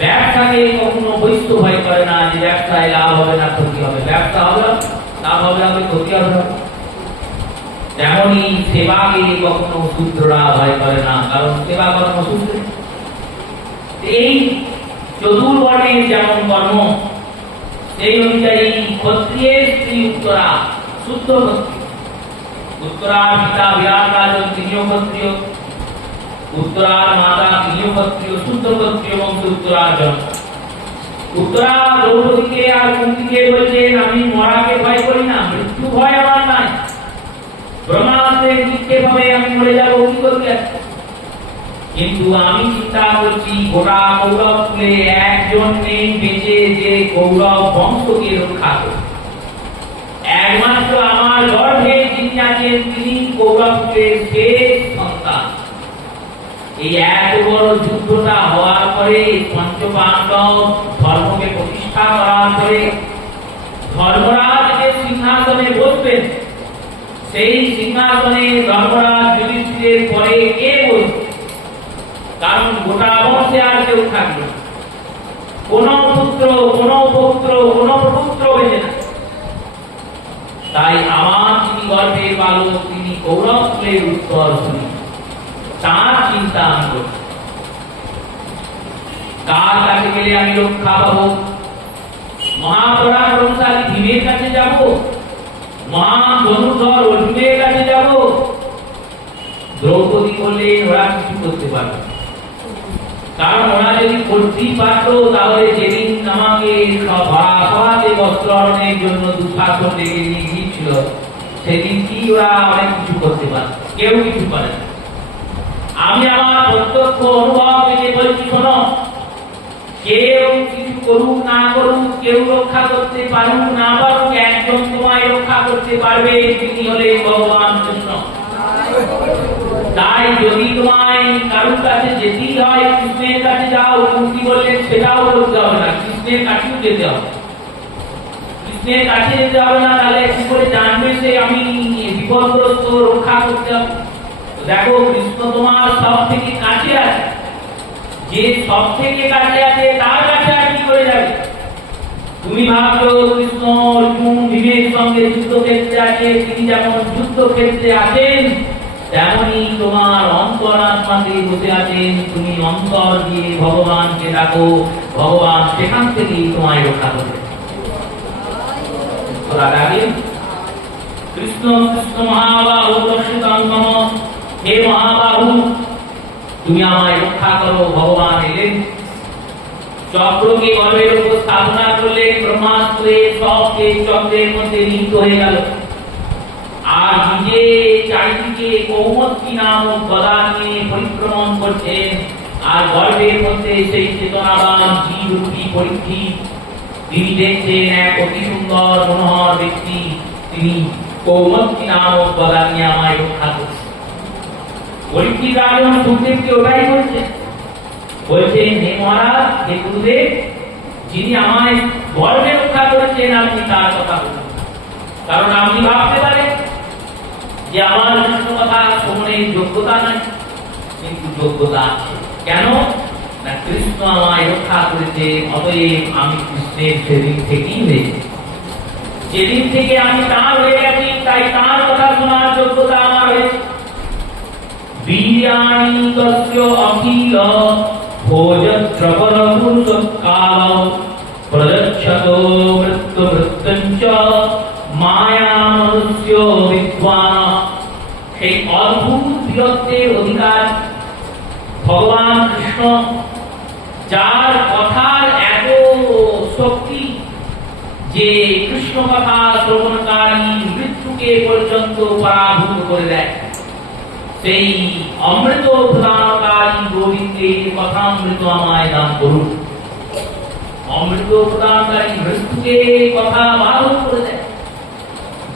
ব্যবসাকে কখনো বৈশ্য ভয় করে না, যে ব্যবসায় লাভ হবে না ক্ষতি হবে, ব্যবসা হবে লাভ হবে ক্ষতি হবে না। তেমনি সেবাকে কখনো শূদ্ররা ভয় করে না, কারণ সেবা কখনো শূদ্র। এই চতুর্বর্ণের যেমন কর্ম, সেই অনুযায়ী ক্ষত্রিয়ের স্ত্রী উত্তরা শুদ্ধ ক্ষত্রিয়। উত্তরার পিতা বিরাট রাজন, তিনিও ক্ষত্রিয়। উত্তরার মাতা তিনিও ক্ষত্রিয়, শুদ্ধ ক্ষত্রিয় বংশ উত্তরার জন্ম। উত্তরা দ্রৌপদীকে আর কুন্তীকে বলছেন আমি মরাকে ভয় করি না, মৃত্যু ভয় আমার নাই। ব্রহ্মাস্ত্রের নিক্ষেপ হবে, আমি মরে যাবো, কি করতে যাচ্ছি? কিন্তু আমি চিন্তা করছি গোটা কৌরব কুলে একজন নেই বেঁচে যে কৌরব বংশকে রক্ষা করবে। একমাত্র আমার গর্ভে যিনি আছেন তিনি কৌরব কুলের শেষ সন্তান। এই এত বড় যুদ্ধটা হওয়ার পরে পঞ্চপাণ্ডব ধর্মকে প্রতিষ্ঠা করার পরে ধর্মরাজ যে সিংহাসনে বসবেন, সেই সিংহাসনে ধর্মরাজ যুধিষ্ঠিরের পরে কে বসবে? কারণ গোটা বংশে আর কেউ থাকবে না, কোন পুত্র কোন পৌত্র কোন প্রপুত্র বেঁচে না। তাই আমার যিনি গর্ভের বালক তিনি কৌরব কুলের উত্তরসূরি, তার চিন্তা আমি করছি। কার কাছে গেলে আমি রক্ষা পাবো? মহাপরাক্রমশালী ভীমের কাছে যাব? মহাধনুর্ধর অর্জুনের কাছে যাব? দ্রৌপদী বললেন ওরা কিছু করতে পারবে, কারণ ওরা যদি করতেই পারত তাহলে যেদিন আমাকে সভাতে বস্ত্রহরণের জন্য দুঃশাসন ডেকে নিয়ে গিয়েছিল, সেদিন কি ওরা অনেক কিছু করতে পারে? কেউ কিছু পারে না। আমি আমার প্রত্যক্ষ অনুভব থেকে বলছি, শোনো, কেউ কিছু করুক না করুক, কেউ রক্ষা করতে পারুক না পারুক, একজন তোমায় রক্ষা করতে পারবে, তিনি হলেন ভগবান কৃষ্ণ। তাই যদি তোমায় কারুর কাছে যেতেই হয় কৃষ্ণের কাছে যাও। কুন্তী বললেন সেটাও করতে হবে না, কৃষ্ণের কাছেও যেতে হবে। কৃষ্ণের কাছে যেতে হবে না, তাহলে কি করে জানবে সে আমি বিপদগ্রস্ত, রক্ষা করতে হবে? দেখো, কৃষ্ণ তোমার সব থেকে কাছে আছে। যে সব থেকে কাছে আছে তার কাছে আর কি করে যাবে? তুমি ভাবছো কৃষ্ণ অর্জুন ভীমের সঙ্গে যুদ্ধক্ষেত্রে আছে, তিনি যেমন যুদ্ধক্ষেত্রে আছেন তেমনি তোমার অন্তরাত্মাতে বসে আছেন। তুমি অন্তর দিয়ে ভগবানকে ডাকো, ভগবান সেখান থেকেই তোমায় রক্ষা করবে। কৃষ্ণ কৃষ্ণ মহাবাহু দর্শিতাং মম, হে মহাবাহু তুমি আমায় রক্ষা করো। ভগবান এলেন, চক্রকে গর্ভের উপর স্থাপনা করলেন, ব্রহ্মাস্ত্রের সব চক্রের মধ্যে লিপ্ত হয়ে গেল। আর নিজে চারিদিকে কৌমুদী নামক গদা নিয়ে পরিক্রমণ করছেন। আর গর্ভের মধ্যে সেই চেতনাবান জীবরূপী পরীক্ষিত, তিনি দেখছেন এক অতি সুন্দর মনোহর ব্যক্তি, তিনি কৌমুদী নামক গদা নিয়ে আমায় রক্ষা করছে। পরীক্ষিত রাজন সুখদেবকে ওটাই বলছে, বলছেন হে মহারাজ, হে গুরুদেব, যিনি আমায় গর্বে রক্ষা করেছেন আপনি তার কথা বলুন। কারণ আপনি ভাবতে পারেন যে আমার কৃষ্ণ কথা শ্রবণের যোগ্যতা নাই, কিন্তু যোগ্যতা আছে। কেন না কৃষ্ণ আমায় রক্ষা করেছে, অতএব আমি কৃষ্ণের সেদিন থেকেই হয়েছে। যেদিন থেকে আমি তাঁর হয়ে গেছি, তাই তাঁর কথা শোনার যোগ্যতা আমার হয়েছে। বীর্যাণি তস্য অখিল ভোজত্রবল পুরুষকাল প্রদক্ষতো মৃত্যু মৃত্যুঞ্চ মায়া মনুষ্য বিদ্বান। সেই অদ্ভুত বীরত্বের অধিকার ভগবান কৃষ্ণ, যার কথার এত শক্তি যে কৃষ্ণ কথা শ্রবণকারী মৃত্যুকে পর্যন্ত পরাভূত করে দেয়, সেই অমৃত প্রদানকারী গোবিন্দের কথা অমৃত আমায় দান করুন। অমৃত প্রদানকারী মৃত্যুকে কথা বারণ করে দেয়।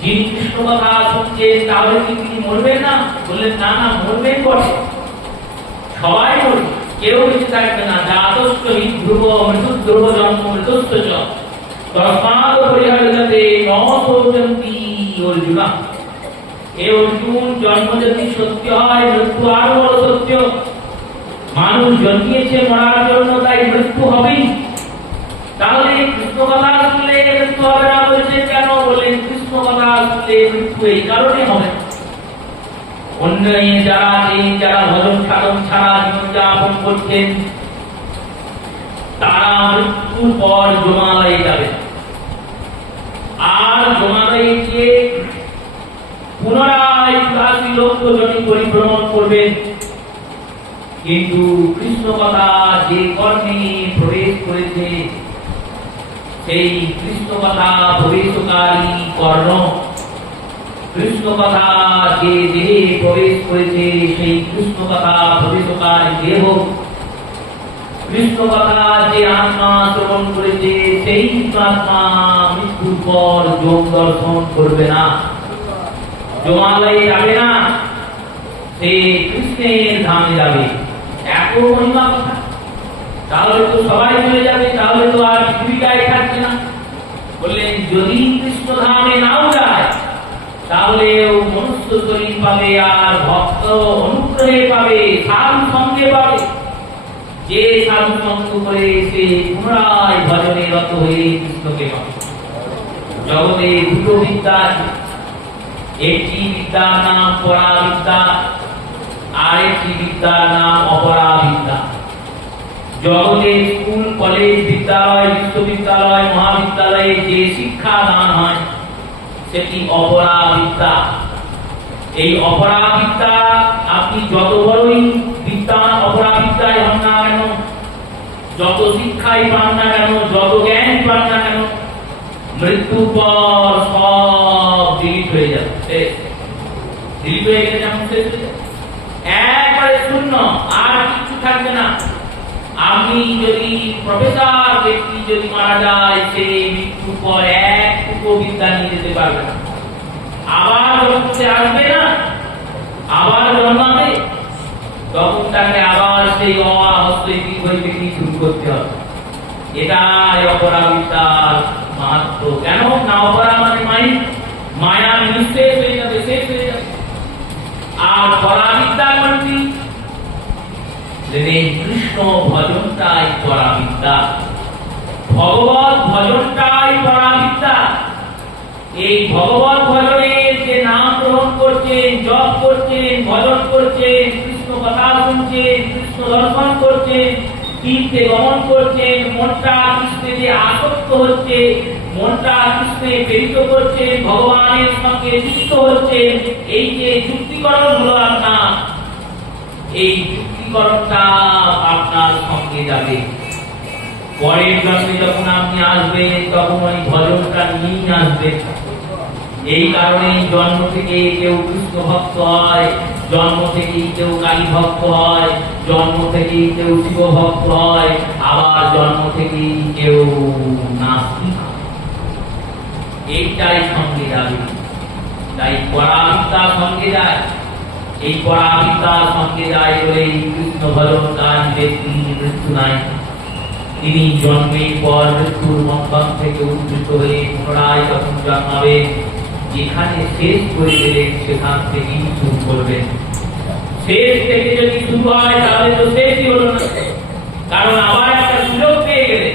যিনি কৃষ্ণ কথা শুনছেন তাহলে কি তিনি মরবেন না? বললেন না না, মরবেন বটে, সবাই মরবে, কেউ বেঁচে থাকবে না। জাতস্য হি ধ্রুব মৃত্যু ধ্রুব জন্ম মৃত্যুস্য চ তস্মাৎ পরিহার্যতে ন শোচন্তি অর্জুনা। এ অর্জুন, জন্ম যদি সত্য হয়, মৃত্যু আরো বড় সত্য। মানুষ জন্মিয়েছে মরার জন্য, তাই মৃত্যু হবেই। তাহলে কৃষ্ণ কথা শুনলে মৃত্যু হবে না বলছেন কেন? বললেন কৃষ্ণ কথা শুনলে মৃত্যু এই কারণে হবে না। অন্য যারা ভজন সাধন ছাড়া জীবন যাপন করছেন, তারা মৃত্যুর পর জমালয়ে যাবে, আর জমালয়ে গিয়ে পুনরায় ৮৪ লক্ষ জনি পরিভ্রমণ করবেন। কিন্তু কৃষ্ণ কথা যে কর্মে প্রবেশ করেছে, সেই কৃষ্ণ কথা প্রবেশকারী কর্ণ, কৃষ্ণ কথা যে দেহে প্রবেশ করেছে, সেই কৃষ্ণ কথা প্রবেশকারী দেহ, কৃষ্ণ কথা যে আত্মা শ্রবণ করেছে, সেই আত্মা মৃত্যুর পর যোগ দর্শন করবে না, জমালয়ে যাবে না, সে কৃষ্ণের ধামে যাবে। এত মহিমা কথা, তাহলে তো সবাই চলে যাবে, তাহলে তো আর পৃথিবীটাই থাকছে না। বললেন যদি কৃষ্ণ ধামে নাও যায়, তাহলে মনুষ্য শরীর পাবে, আর ভক্ত অনুগ্রহে পাবে, সাধু সঙ্গে পাবে। যে সাধু সঙ্গ করে সে পুনরায় ভজনে রত হয়ে কৃষ্ণকে পাবে। জগতে দুটো বিদ্যা আছে, একটি বিদ্যার নাম পরাবিদ্যা, আর একটি বিদ্যার নাম অপরাবিদ্যা। জগতে স্কুল, কলেজ, বিদ্যালয়, বিশ্ববিদ্যালয়, মহাবিদ্যালয়ে যে শিক্ষা দান হয়, সেটি অপরাবিদ্যা। এই অপরাবিদ্যা আপনি যত বড়ই বিদ্যান অপরাবিদ্যায় হন না কেন, যত শিক্ষাই পান না কেন, যত জ্ঞান পান না কেন, মৃত্যুর পর সব ডিলিট হয়ে যাবে। ডিলিট হয়ে গেলে যেমন শেষ হয়ে যাবে, একবারে শূন্য, আর কিছু থাকবে না। আপনি যদি প্রফেসর ব্যক্তি যদি মারা যায়, সে মৃত্যুর পর একটুকু বিদ্যা নিয়ে যেতে পারবে না, আবার জগতে আসবে না, আবার জন্মাবে, তখন তাকে আবার সেই বই থেকে শুরু করতে হবে। এটাই অপরাবিদ্যার মাহাত্ম। কেন না, অপরা মানে মায়া নিঃশেষ হয়ে যাবে, শেষ হয়ে যাবে। আর পরাবিদ্যা মানে কৃষ্ণ ভজনটাই পরাবিদ্যা, ভগবত ভজনটাই পরাবিদ্যা। এই ভগবত ভজনের যে নাম গ্রহণ করছেন, জপ করছেন, ভজন করছেন, কৃষ্ণ কথা শুনছেন, কৃষ্ণ দর্শন করছেন, তীর্থে গমন করছেন, মনটা কৃষ্ণে যে আসক্ত হচ্ছে, মনটা কৃষ্ণে প্রেরিত করছেন, ভগবানের সঙ্গে যুক্ত হচ্ছেন, এই যে যুক্তিকরণ হলো আপনার, এই যুক্তিকরণটা আপনার সঙ্গে যাবে। পরের জন্মে যখন আপনি আসবেন, তখন ওই ভজনটা নিয়েই আসবেন। এই কারণে জন্ম থেকে কেউ কৃষ্ণ ভক্ত হয়, জন্ম থেকেই কেউ কালী ভক্ত হয়, জন্ম থেকেই কেউ শিব ভক্ত হয়, আবার জন্ম থেকেই কেউ নাস্তিক হয়। এইটাই সঙ্গে যাবে। তাই পরাবিদ্যার সঙ্গে যায়। এই পরাবিদ্যার সঙ্গে যায় বলে কৃষ্ণ ভজন গান ব্যক্তি মৃত্যু নাই। তিনি জন্মের পর মৃত্যুর বন্ধন থেকে উদ্ধৃত হয়ে পুনরায় যখন জন্মাবেন, যেখানে শেষ করে দিলেন সেখান থেকেই শুরু করবেন। শেষ থেকে যদি শুরু হয় তাহলে তো শেষই হলো না, কারণ আবার একটা সুযোগ পেয়ে গেলে।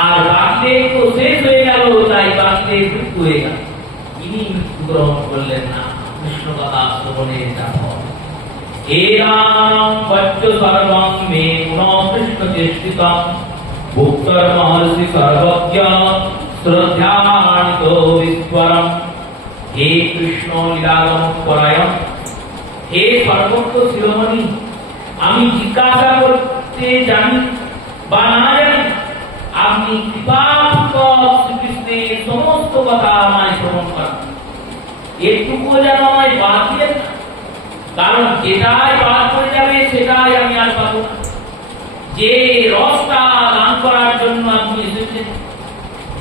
আর বাকিতে তো শেষ হয়ে গেল, তাই বাকিতে মৃত্যু হয়ে গেল। তিনি মৃত্যু গ্রহণ করলেন না, কৃষ্ণ কথা শ্রবণের যাপন। এরাম বচ্চ সর্বং মে পুনঃ কৃষ্ণ চেষ্টিতম ভুক্তর মহর্ষি সর্বজ্ঞ শ্রদ্ধানিত বিশ্বরম। হে কৃষ্ণ লীলাগম পরায়ণ, হে সর্বজ্ঞ শিরোমণি, আমি জিজ্ঞাসা করতে জানি বা না জানি, আপনি কৃপাপূর্বক শ্রীকৃষ্ণের সমস্ত কথা আমায় শ্রবণ করেন। একটুকু যেন আমায় বাদ দিলেন না, কারণ যেটাই বাদ পড়ে যাবে সেটাই আমি আর পাবো না। যে রসটা দান করার জন্য আপনি এসেছেন,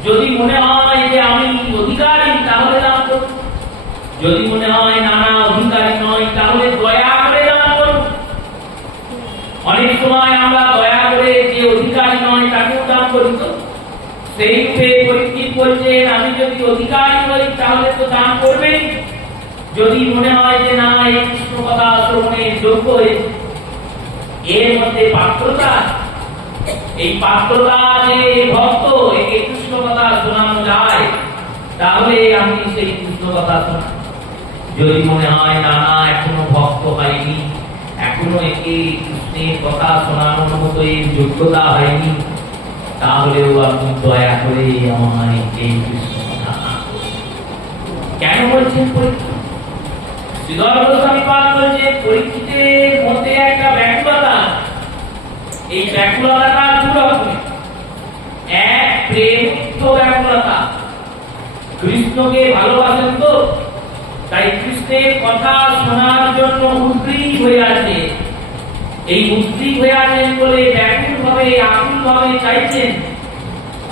যদি মনে হয় যে আমি অধিকারী তাহলে দান করুন, যদি মনে হয় নানা অধিকারী নয় তাহলে দয়া করে দান করুন। অনেক সময় আমরা দয়া করে যে অধিকারী নয় তাকেও দান করি, তো সেই রূপে পরীক্ষিত বলছেন আমি যদি অধিকারী হই তাহলে তো দান করবেন। যদি মনে হয় যে না এই কৃষ্ণ কথা শ্রবণের যোগ্য হয়েছে, এর মধ্যে পাত্রতা, এই পাত্রতা যে ভক্ত একে কৃষ্ণ কথা শোনানো যায়, তাহলে আমি সেই কৃষ্ণ কথা শোনাই। যদি মনে হয় না না এখনো ভক্ত হয়নি, এখনো একে কৃষ্ণের কথা শোনানোর মতো এর যোগ্যতা হয়নি, তাহলেও আপনি দয়া করে আমায় এই কৃষ্ণ কথা কেন বলছেন পরীক্ষিত? শ্রীধর গোস্বামী পাদ বলছেন পরীক্ষিতের মধ্যে একটা ব্যাকুলতা। এই ব্যাকুলতাটা দুরকমের। এক প্রেমযুক্ত ব্যাকুলতা, কৃষ্ণকে ভালোবাসেন তো, তাই কৃষ্ণের কথা শোনার জন্য উদ্গ্রীব হয়ে আছে। এই উদ্গ্রীব হয়ে আছেন বলে ব্যাকুল ভাবে আকুল ভাবে চাইছেন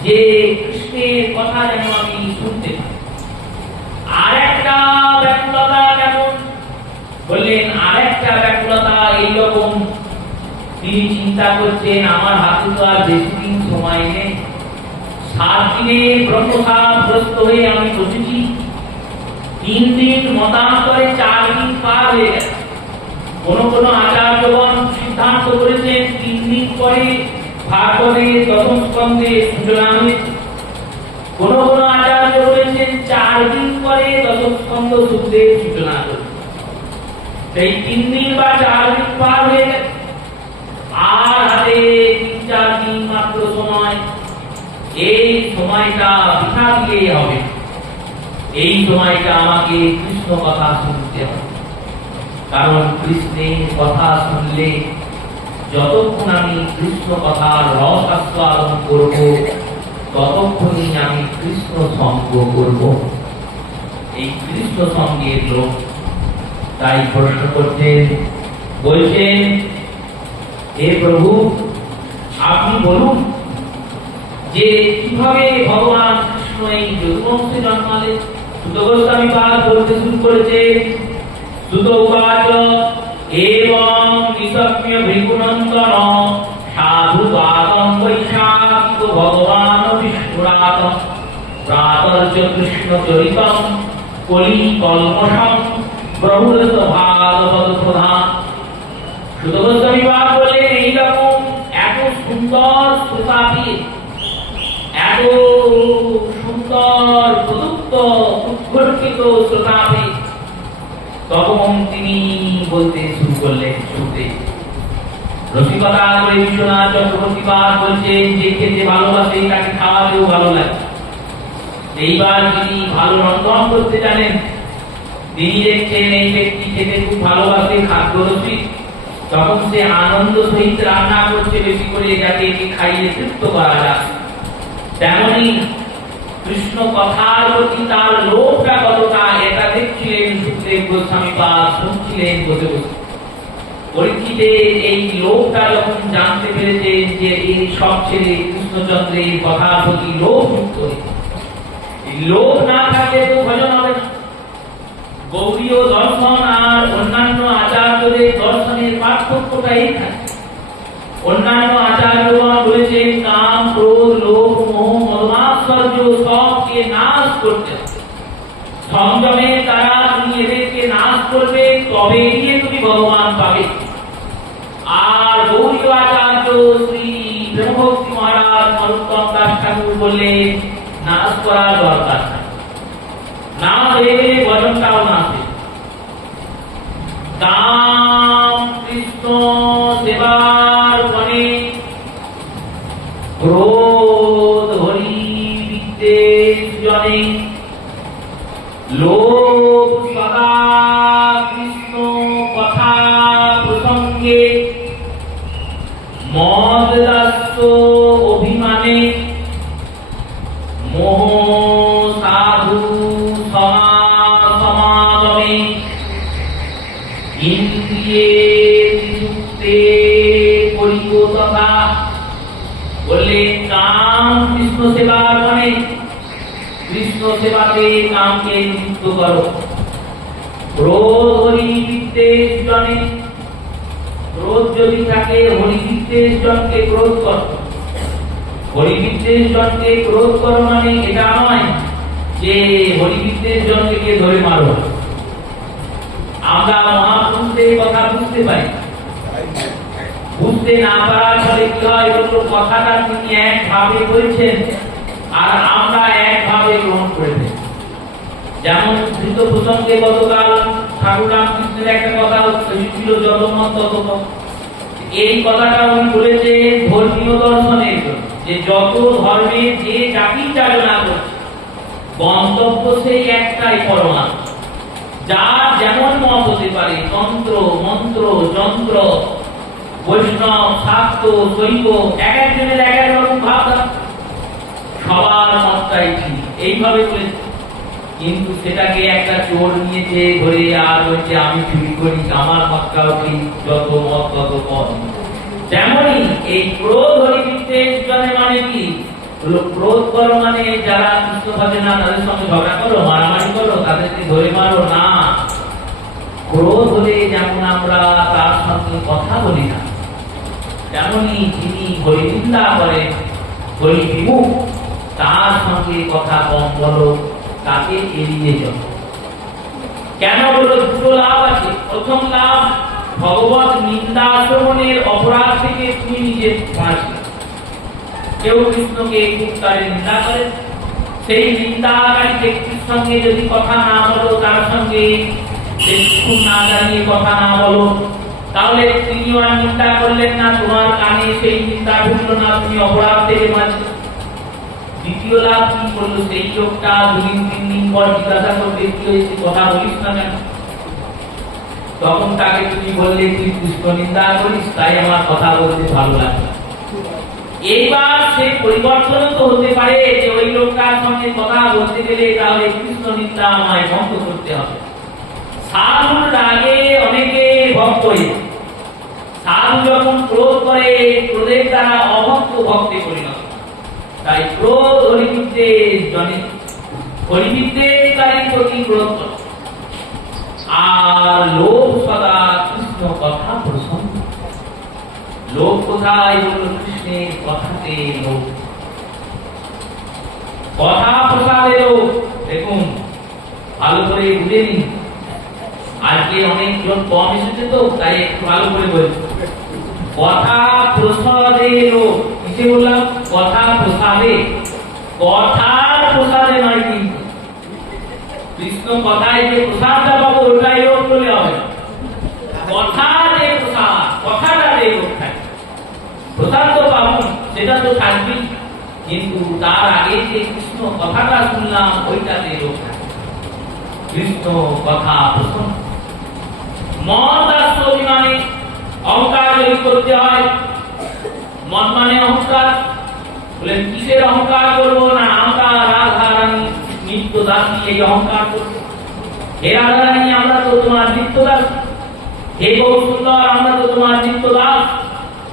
যে কৃষ্ণের কথা যেন আমি শুনতে পাই। আর একটা ব্যাকুলতা কেমন বললেন, আর একটা ব্যাকুলতা এইরকম, তিনি চিন্তা করছেন আমার হাতে তো আর বেশি দিন সময় নেই, 7 দিনে ব্রহ্মসাপগ্রস্ত হয়ে আমি বসেছি, 3 দিন মতান্তরে 4 দিন পার হয়ে গেছে। কোন আচার্যগণ সিদ্ধান্ত করেছেন 3 দিন পরে ভাগবতের 10ম স্কন্ধে সূচনা হয়েছে, কোন আচার্য বলেছেন 4 দিন পরে 10ম স্কন্ধ সুখদেব সূচনা হয়েছে। সেই 3 দিন বা 4 দিন পার হয়ে গেছে, আর হাতে 3-4 দিন মাত্র সময়। এই সময়টা বৃথা দিলেই হবে, এই সময়টা আমাকে কৃষ্ণ কথা শুনতে হবে। কারণ কৃষ্ণের কথা শুনলে যতক্ষণ আমি কৃষ্ণ কথার রস আস্বাদন করব, ততক্ষণই আমি কৃষ্ণ সঙ্গ করব। এই কৃষ্ণ সঙ্গের লোক তাই প্রশ্ন করছেন, বলছেন হে প্রভু আপনি বলুন যে কিভাবে ভগবান কৃষ্ণ এই যদুবংশে জন্মালেন। সুত গোস্বামী পাদ বলতে শুরু করেছে, সুত উবাচ এবং নিসম্য ভৃগুনন্দন সাধু পাদম বৈশাখিক ভগবান বিষ্ণুরাত প্রাতর্য কৃষ্ণ চরিতম কলি কল্মষম প্রভুত ভাগবত প্রধান। সুত গোস্বামী পাদ বলে এইরকম এত সুন্দর শ্রোতাপীঠ, এত সুন্দর প্রদত্ত উৎকর্ষিত শ্রোতাপীঠ, তখন তিনি বলতে শুরু করলেন। শুনতে রসিকতা করে বিশ্বনাথ চক্রবর্তী পাদ বলছেন যে খেতে ভালোবাসে তাকে খাওয়াতেও ভালো লাগে। এইবার তিনি ভালো রন্ধন করতে জানেন, তিনি দেখছেন এই ব্যক্তি খেতে খুব ভালোবাসে, খাদ্যরসিক, তখন সে আনন্দ সহিত রান্না করছে বেশি করে, যাতে একে খাইয়ে তৃপ্ত করা যায়। তেমনি কৃষ্ণ কথার প্রতি তার লোভটা কতটা, এটা দেখছিলেন সুখদেব গোস্বামী পাদ, শুনছিলেন বসে বসে। পরীক্ষিতের এই লোভটা যখন জানতে পেরেছেন যে এই সব ছেলে কৃষ্ণচন্দ্রের কথার প্রতি লোভ যুক্ত হয়েছে, লোভ না থাকলে তো ভজন হবে না। গৌড়ীয় দর্শন আর অন্যান্য আচার্যদের দর্শনের পার্থক্যটা এইখানে। অন্যান্য আচার্যগণ বলেছেন কাম, ক্রোধ, লোভ, মোহ, মদমাৎসর্য সবকে নাশ করতে হবে। সংযমের দ্বারা তুমি এদেরকে নাশ করবে, তবে গিয়ে তুমি ভগবান পাবে। আর গৌড়ীয় আচার্য শ্রী ব্রহ্মভক্তি মহারাজ নরোত্তম দাস ঠাকুর বললেন নাশ করার দরকার নাই, না হয়ে গেলে ভজনটাও না হবে। কাম কৃষ্ণ সেবার মনে, ক্রোধ হরি বিদ্বেষ জনে, লোভ সদা কৃষ্ণ কথা প্রসঙ্গে, মদ দাস্য অভিমানে, মোহ সাধু সমাগমে, ইন্দ্রিয়ে যুক্তে পরিগততা। বললেন কাম কৃষ্ণ সেবার মানে কৃষ্ণ সেবাতে কামকে নিযুক্ত করো। ক্রোধ হরি বিদ্বেষ জনে, ক্রোধ যদি থাকে হরি বিদ্বেষ জনকে ক্রোধ করো। হরি বিদ্বেষ জনকে ক্রোধ করো মানে এটা নয় যে হরি বিদ্বেষ জনকে ধরে মারো। আমরা মহাপুরুষদের কথা বুঝতে পারি, বুঝতে না পারার ফলে কি হয়, কথাটা তিনি একভাবে বলছেন আর আমরা একভাবে গ্রহণ করে ফেলি। যেমন ধৃত প্রসঙ্গে গতকাল ঠাকুর রামকৃষ্ণের একটা কথা ছিল, যতমত ততমত। এই কথাটা উনি বলেছেন ধর্মীয় দর্শনের জন্য, যে যত ধর্মের যে জাতি চালনা করছে গন্তব্য সেই একটাই পরমাত্মা। যার যেমন মত হতে পারে, তন্ত্র মন্ত্র যন্ত্র বৈষ্ণব শাক্ত শৈব, এক একজনের এক এক রকম ভাবনা, সবার মতটাই ঠিক এইভাবে বলেছে। কিন্তু সেটাকে একটা চোর নিয়েছে ধরে আর বলছে আমি চুরি করি, আমার মতটাও ঠিক, যত মত তত পথ। তেমনি এই ক্রোধ হরি বিদ্বেষ জনে মানে কি, ক্রোধ করো মানে যারা কৃষ্ণ ভাবে না তাদের সঙ্গে ঝগড়া করো, মারামারি করো, তাদেরকে ধরে মারো না। ক্রোধ হলে যেমন আমরা তার সঙ্গে কথা বলি না, তেমনি যিনি হরিনিন্দা করেন, হরি বিমুখ, তার সঙ্গে কথা কম বলো, তাকে এড়িয়ে যাও। কেন বলো? দুটো লাভ আছে। প্রথম লাভ, ভগবত নিন্দা শ্রবণের অপরাধ থেকে তুমি নিজে বাঁচবে। কেউ কৃষ্ণকে খুব তারে নিন্দা করে, সেই নিন্দাকারী ব্যক্তির সঙ্গে যদি কথা না বলো, তার সঙ্গে খুব না জানিয়ে কথা না বলো, তাহলে তিনিও আর নিন্দা করলেন না, তোমার কানে সেই নিন্দা ঢুকলো না, তুমি অপরাধ থেকে বাঁচবে। দ্বিতীয় লাভ কি করলো? সেই লোকটা দুদিন তিন দিন পর জিজ্ঞাসা করবে কি হয়েছে, কথা বলিস না কেন? তখন তাকে তুমি বললে তুই কৃষ্ণ নিন্দা করিস, তাই আমার কথা বলতে ভালো লাগে। এইবার সে পরিবর্তন তো হতে পারে যে ওই লোকটার সঙ্গে কথা বলতে গেলে তাহলে কৃষ্ণ নিন্দা আমায় বন্ধ করতে হবে। সাধুর রাগে অনেকে ভক্ত হয়ে, সাধু যখন ক্রোধ করে, ক্রোধের দ্বারা অভক্ত ভক্তে পরিণত। তাই ক্রোধ হরিবিদ্বেষ জনে, হরিবিদ্বেষকারীর প্রতি ক্রোধ করে। আর লোভ সদা কৃষ্ণ কথা প্রসঙ্গ। লোভ কোথায়? বলল কৃষ্ণের কথাতে লোভ, কথা প্রসাদে লোভ। দেখুন ভালো করে বুঝে নিন, আজকে অনেক জন কম এসেছে তো তাই একটু ভালো করে বলছি। কথা প্রসাদে লোভ, কিসে বললাম? কথা প্রসাদে, কথার প্রসাদে নয়। কিন্তু কৃষ্ণ কথায় যে প্রসাদটা পাবো ওটাই লোভ বলে হবে। কথার যে প্রসাদ, কথাটা যে লোভ থাকে, প্রসাদ তো পাবো সেটা তো থাকবেই, কিন্তু তার আগে যে কৃষ্ণ কথাটা শুনলাম ওইটাতে লোভ থাকে। কৃষ্ণ কথা প্রসন্ন। মদ আর অভিমানে, অহংকার যদি করতে হয়, মদ মানে অহংকার। বলেন কিসের অহংকার করবো? না আমরা রাধা রানী নিত্য দাসী, এই অহংকার করবো। হে রাধা রানী আমরা তো তোমার নিত্য দাস, হে বহু সুন্দর আমরা তো তোমার নিত্য দাস।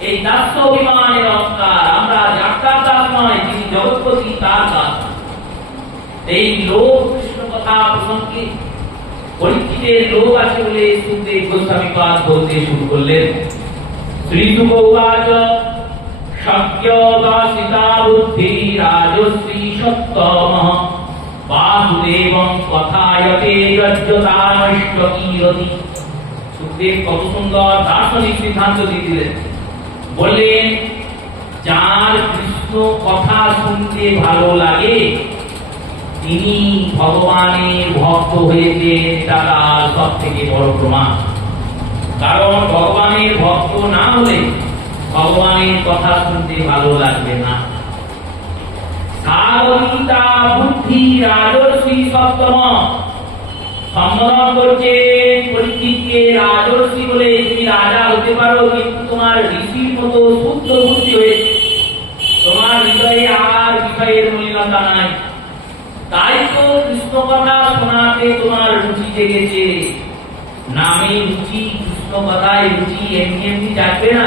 এই দাস্য অভিমানের অহংকার, আমরা যাত্রার দাস নয়, যিনি জগৎপতি তার দাস। এই লোক কৃষ্ণ কথা প্রসঙ্গে পরীক্ষিত পৃথিবীতে লোক আছে বলে সুখদেব গোস্বামী পাদ বলতে শুরু করলেন। শ্রী শুক উবাচ শক্যবাসিতা বুদ্ধি রাজশ্রী সত্তমঃ বাসুদেবং কথায়তে যজ্ঞতানষ্টকীরতি। সুখদেব কত সুন্দর দার্শনিক সিদ্ধান্ত দিয়ে দিলেন। বললেন যার কৃষ্ণ কথা শুনতে ভালো লাগে তিনি ভগবানের ভক্ত হয়েছেন, এটা তার সব থেকে বড় প্রমাণ। কারণ ভগবানের ভক্ত না হলে ভগবানের কথা শুনতে ভালো লাগবে না। সাগরিতা বুদ্ধি রাজর্ষি সপ্তম, সম্বোধন করছে পরীক্ষিতকে রাজর্ষি বলে। তুমি রাজা হতে পারো, কিন্তু তোমার ঋষির মতো শুদ্ধ বুদ্ধি হয়েছে, তোমার হৃদয়ে আর বিষয়ের মলিনতা নাই। তাই তো কৃষ্ণ কথা শোনাতে তোমার রুচি জেগেছে। নামে রুচি, কৃষ্ণ কথায় রুচি এমনি এমনি জাগবে না।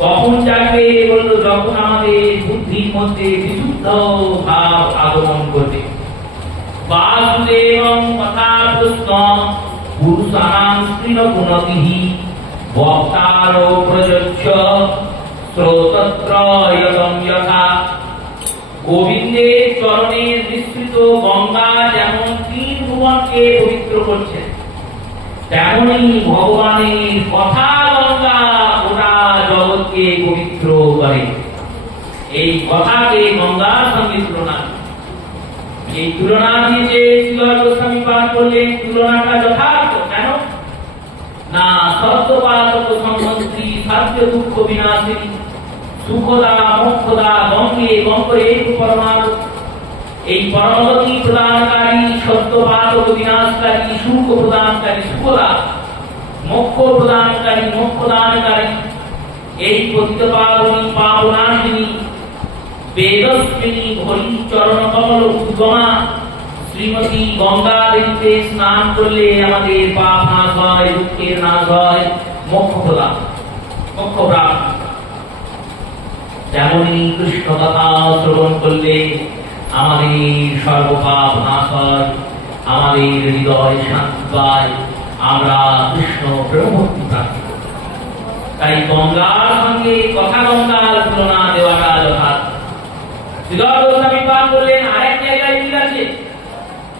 কখন জাগবে বললো, যখন আমাদের বুদ্ধির মধ্যে বিশুদ্ধ ভাব আগমন করবে। বাসুদেবং কথা পুষ্ণ পুরুষানাং স্ত্রীণ গুণতিহি বক্তারো প্রযোজ্য শ্রোতত্র ইয়তং যথা। গোবিন্দের চরণের নিঃসৃত গঙ্গা যেমন তিন ভুবনকে পবিত্র করছে, তেমনি ভগবানের কথা গঙ্গা গোটা জগৎকে পবিত্র করে। এই কথাকে গঙ্গার সঙ্গে তুলনা, এই তুলনা দিয়েছে শ্রীধর গোস্বামী পাঠ করলেন। তুলনাটা যথার্থ। কেন না, সত্যপাতক সম্বন্ধী সাধ্য দুঃখ বিনাশিনী সুখদা মোক্ষদা গঙ্গে গঙ্গে পরমাণু। এই পরমগতি প্রদানকারী, সত্যপাতক বিনাশকারী, সুখ প্রদানকারী সুখদা, মোক্ষ প্রদানকারী মোক্ষদানকারী, এই পতিত পাবনী পাবনাশিনী বেদস্বিনী হরি চরণ কমল উদ্গমা শ্রীমতী গঙ্গা দেবীতে স্নান করলে আমাদের পাপ নাশ হয়, দুঃখের নাশ হয়, মোক্ষ প্রদান, মোক্ষ প্রাপ্তি। তেমনি কৃষ্ণ কথা শ্রবণ করলে আমাদের সর্বপাপ নাশ হয়, আমাদের হৃদয় শান্তি পায়, আমরা কৃষ্ণ প্রেমভক্তি প্রাপ্তি করি। তাই গঙ্গার সঙ্গে কথা গঙ্গার তুলনা দেওয়াটা যথার্থ। শ্রীধর গোস্বামী পাঠ করলেন আরেক জায়গায় মিল আছে।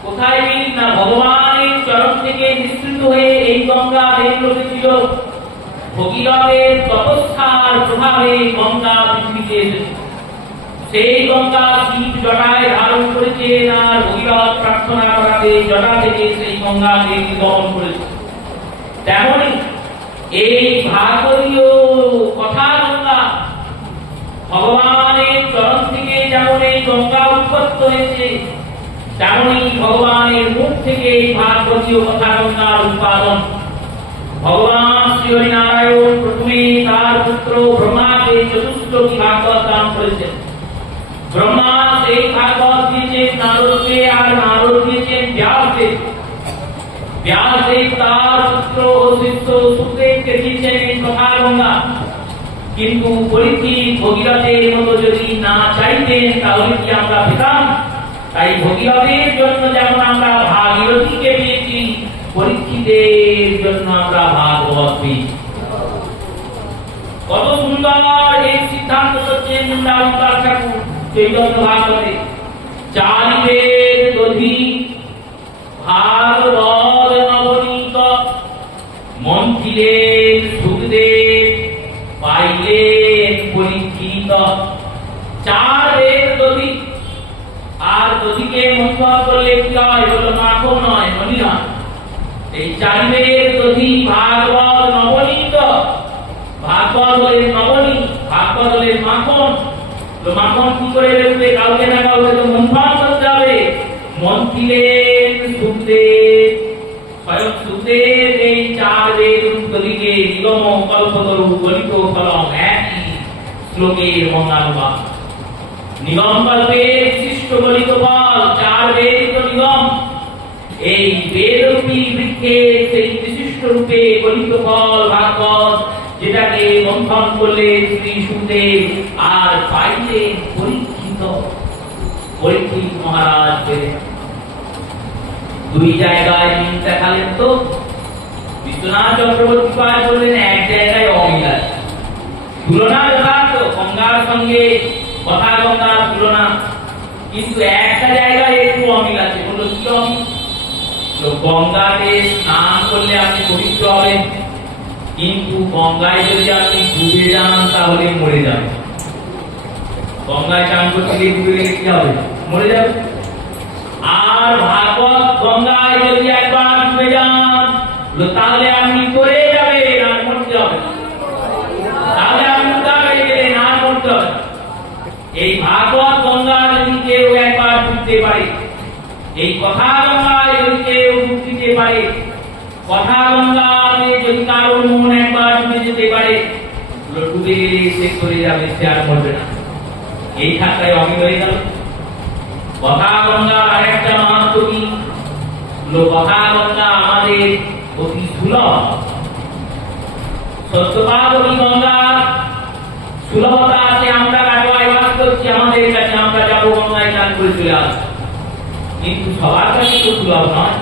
কোথায় মিল? না, ভগবানের চরণ থেকে নিঃসৃত হয়ে এই গঙ্গা দেবলোকে ছিল। ভগীরথের তপস্যার প্রভাবে গঙ্গা পৃথিবীতে এসেছে। সেই গঙ্গা শিব জটায় ধারণ করেছেন, আর ভগীরথ প্রার্থনা করাতে জটা থেকে সেই গঙ্গাকে নির্গমন করেছে। তেমনি এই ভাগবতীয় কথা গঙ্গা ভগবানের চরণ থেকে যেমন এই গঙ্গা উৎপন্ন হয়েছে, তেমনি ভগবানের মুখ থেকে এই ভাগবতীয় কথা গঙ্গার উৎপাদন। ভগবান শ্রী হরিনারায়ণ প্রথমে তার পুত্র ব্রহ্মাকে চতুশ্লোকী ভাগবত দান করেছেন। ব্রহ্মা সেই ভাগবত দিয়েছেন নারদকে, আর নারদ দিয়েছেন ব্যাসদেব। ব্যাসদেব তার পুত্র ও শিষ্য সুখদেবকে দিয়েছেন এই কথা গঙ্গা। কিন্তু পরীক্ষিত ভগীরথের মতো যদি না চাইতেন তাহলে কি আমরা পেতাম? তাই ভগীরথের জন্য যেমন আমরা ভাগীরথীকে পেয়েছি, পরীক্ষিতের জন্য আমরা ভাগবত পেয়েছি। কত সুন্দর এই সিদ্ধান্ত করছেন বৃন্দাবন ঠাকুর চৈতন্য ভাগবতে। চারিবেদ দধি ভাগবত নবনীত মন্থিলেন সুখদেব পাইলেন পরীক্ষিত। চার বেদ দধি, আর দধিকে মন্থন করলে কি হয়? বললো মাখন নয়, মনি নয়। এই চারি বেদ দধি ভাগবত নবনীত। ভাগবত হলেন নবনী, ভাগবত হলেন মাখন। তো মাখন কি করে বেরোবে? কাউকে না কাউকে তো মন্থন করতে হবে। মন্থিলেন সুখদেব, স্বয়ং সুখদেব এই চার বেদ দধিকে নিগম কল্পতরু গলিত ফলম একই শ্লোকের মঙ্গানুবাদ। নিগম কল্পের বিশিষ্ট গলিত ফল চার বেদ নিগম। এই বেদরূপী বৃক্ষের সেই বিশিষ্ট রূপে গলিত ফল ভাগবত, যেটাকে মন্থন করলে শ্রী সুখদেব আর পাইলেন পরীক্ষিত। পরীক্ষিত মহারাজ পেলেন। দুই জায়গায় মিল দেখালেন তো? বিশ্বনাথ চক্রবর্তী পাল বললেন এক জায়গায় অমিল আছে। তুলনা যথার্থ, গঙ্গার সঙ্গে কথা গঙ্গার তুলনা, কিন্তু একটা জায়গায় একটু অমিল আছে। বললো কি অমিল? গঙ্গাতে স্নান করলে আপনি পবিত্র হবেন, কিন্তু গঙ্গায় যদি আপনি ডুবে যান তাহলে মরে যাবেন। গঙ্গায় চান করতে গিয়ে ডুবে গেলে কি হবে? মরে যাবে। আর ভাগবত গঙ্গায় যদি একবার ডুবে যান তাহলে আপনি পড়ে যাবেন আর মরতে হবে, তাহলে আপনি উদ্ধার গেলেন আর মরতে হবে। এই ভাগবত গঙ্গা যদি কেউ একবার ডুবতে পারে, এই কথা গঙ্গায় যদি কেউ ডুব দিতে পারে, কথা গঙ্গাতে যদি কারোর মন একবার ডুবে যেতে পারে, ডুবে গেলে সে করে যাবে, সে আর মরবে না। এই ঠাট্টায় অমিল হয়ে গেল। কথা গঙ্গার আরেকটা মাহাত্ম কি? কথা গঙ্গা আমাদের অতি সুলভ। সত্যবাদী গঙ্গার সুলভতা আছে। আমরা কাটোয়ায় বাস করছি, আমাদের কাছে আমরা যাবো গঙ্গায় চান করে চলে আসবো, কিন্তু সবার কাছে তো সুলভ নয়।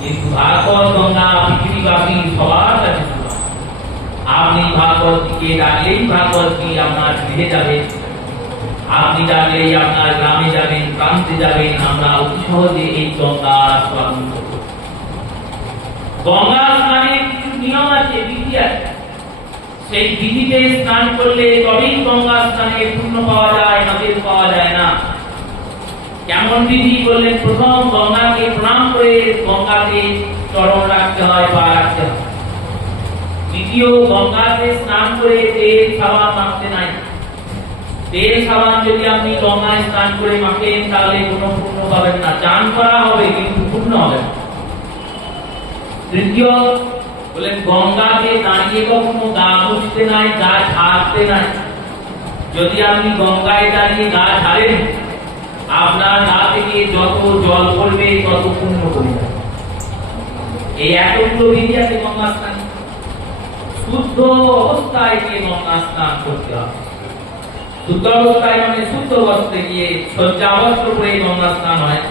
কিন্তু ভাগবত গঙ্গা পৃথিবীব্যাপী সবার কাছে সুলভ। আপনি ভাগবতকে ডাকলেই ভাগবতী আপনার গৃহে যাবে, আপনি ডাকলেই আপনার গ্রামে যাবেন, প্রান্তে যাবেন। আমরা অতি সহজে এই গঙ্গার আস্বাদন করব। গঙ্গা স্নানে কিছু নিয়ম আছে, বিধি আছে। সেই বিধিতে স্নান করলে তবেই গঙ্গা স্নানে পূর্ণ পাওয়া যায়, নদের পাওয়া যায় না। কেমন বিধি বললেন? প্রথম গঙ্গাকে প্রণাম করে গঙ্গাতে চরণ রাখতে হয়, পা রাখতে হয়। দ্বিতীয়, গঙ্গাতে স্নান করে তেল সাবান মাখতে নাই। তেল সাবান যদি আপনি গঙ্গায় স্নান করে মাখেন তাহলে কোনো পূর্ণ পাবেন না। চান করা হবে কিন্তু পূর্ণ হবে না। তৃতীয় বলেন, গঙ্গাতে দাঁড়িয়ে কখনো গা মুছতে নাই, গা ঝাড়তে নাই। যদি আপনি গঙ্গায় দাঁড়িয়ে গা ঝাড়েন, আপনার গা থেকে যত জল পড়বে তত পূর্ণ করবে। এই এতগুলো বিধি আছে গঙ্গা স্নানে। শুদ্ধ অবস্থায় গিয়ে গঙ্গা স্নান করতে হবে। শুদ্ধ অবস্থায় মানে শুদ্ধ বস্ত্রে গিয়ে, শয্যা বস্ত্র পরে গঙ্গা স্নান হয়,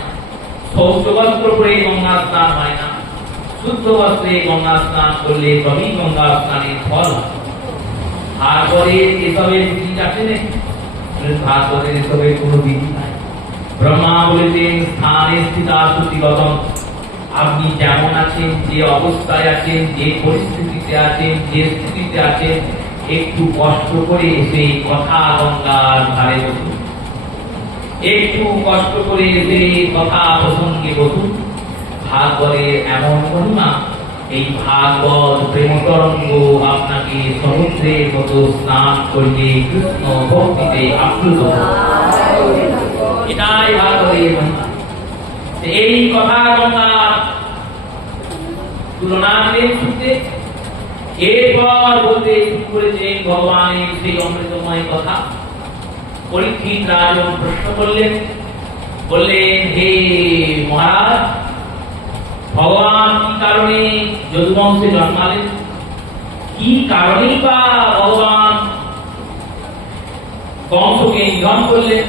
শৌচ বস্ত্র পরে গঙ্গা স্নান হয় না। শুদ্ধ বস্ত্রে গঙ্গা স্নান করলে তবেই গঙ্গা স্নানের ফল। আর পরে এসবের বিধি আছে না, ভাগবতের এসবের কোনো বিধি নাই। ব্রহ্মা বলেছেন স্থানে স্থিতা শ্রুতিগতম। আপনি যেমন আছেন, যে অবস্থায় আছেন, যে পরিস্থিতিতে আছেন, যে স্থিতিতে আছেন, একটু কষ্ট করে এসে কথা গঙ্গার ধারে বসুন, একটু কষ্ট করে এসে কথা প্রসঙ্গে বসুন। ভাগবতের এমন মহিমা, এই ভাগবত প্রেমতরঙ্গ আপনাকে সমুদ্রের মতো স্নান করলে কৃষ্ণ ভক্তিতে আপ্লুত। এটাই ভাগবতের মহিমা। এই কথা গঙ্গার তুলনা দিলেন শুনতে। এরপর বলতে শুরু করেছেন ভগবানের সেই অমৃতময় কথা। পরীক্ষিত রাজন প্রশ্ন করলেন, বললেন, হে মহারাজ, ভগবান কি কারণে যদুবংশে জন্মালেন? কি কারণেই বা ভগবান কংসকে নিধন করলেন?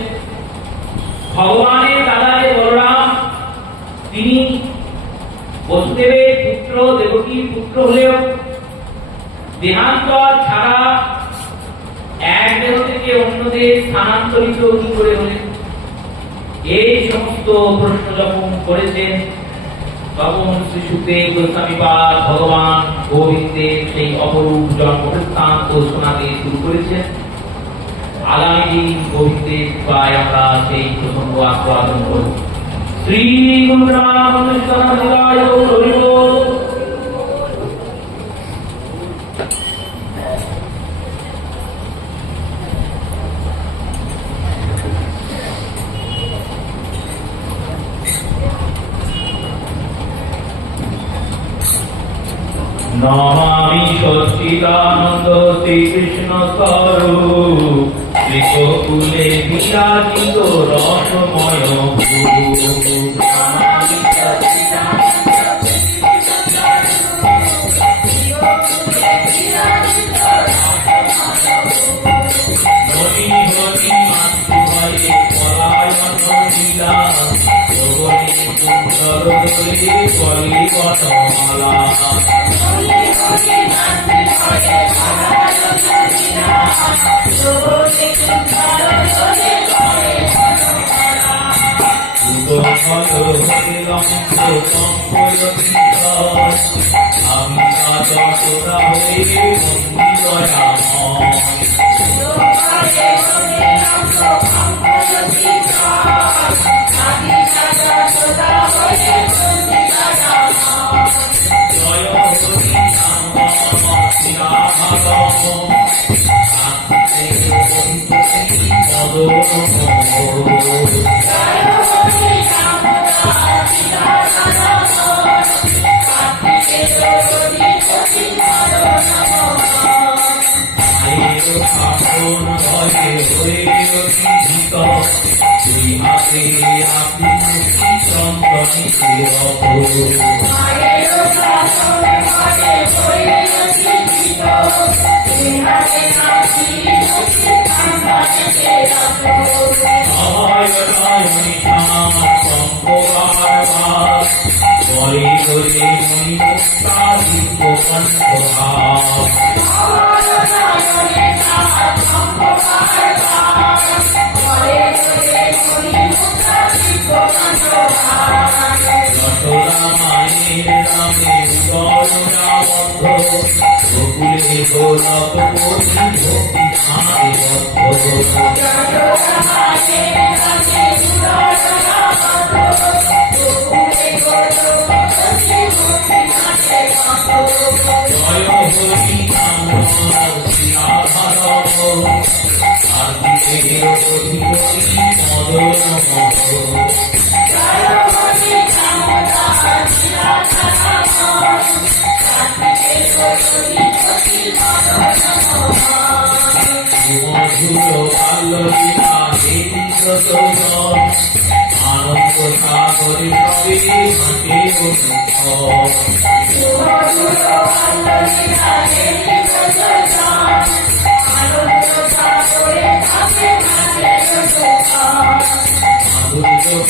ভগবানের দাদা যে বলরাম, তিনি বসুদেবের পুত্র, দেবকীর পুত্র হলেও দেহান্তর ছাড়া এক দেহ থেকে অন্য দেহে স্থানান্তরিত কি করে হলেন? এই সমস্ত প্রশ্ন যখন করেছেন, তখন শ্রী সুখদেব গোস্বামীপাদ ভগবান গোবিন্দের সেই অপরূপ জন্ম বৃত্তান্ত শোনাতে শুরু করেছেন। আগামী দিন গোবিন্দের কৃপায় আমরা সেই প্রসঙ্গ আস্বাদন করব। শ্রী গুরু রামকৃষ্ণদেবায় হরি বল। নমামি সচ্চিদানন্দ শ্রীকৃষ্ণ স্বরূপ, শ্রীগোকুলে বিরাজিত রসময় ভূ। নমামি সচ্চিদানন্দ হরি হরি মাতৃভয়ে পলায়ন লীলা, সুন্দর বনমালা আমি যশোদা হয়ে জয় হরি দুই হাতে আপনি আনন্দ সাগরে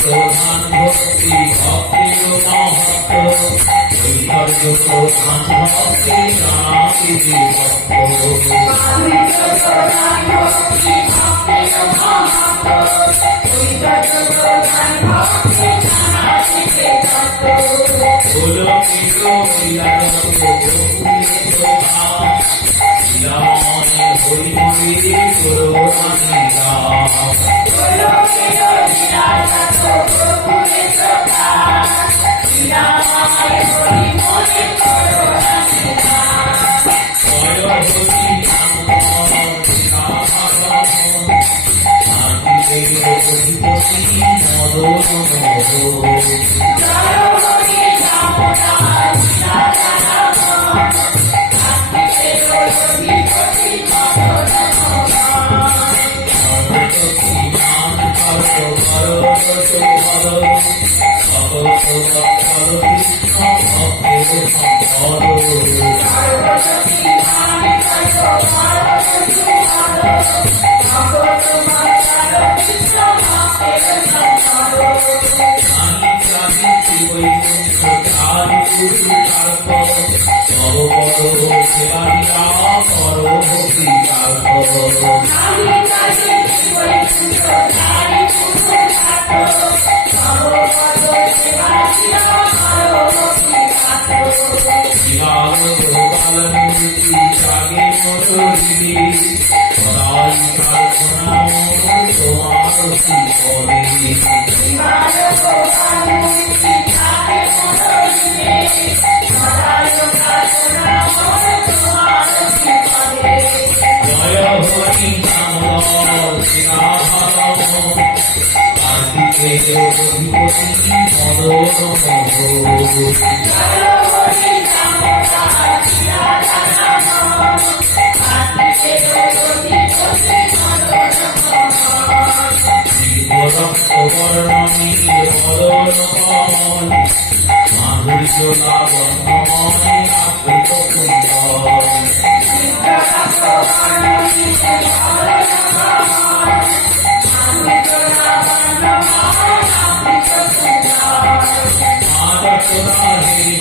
প্রধান ভক্তি ভক্তির মহত্ব প্রধান ভক্তি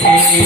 নাকি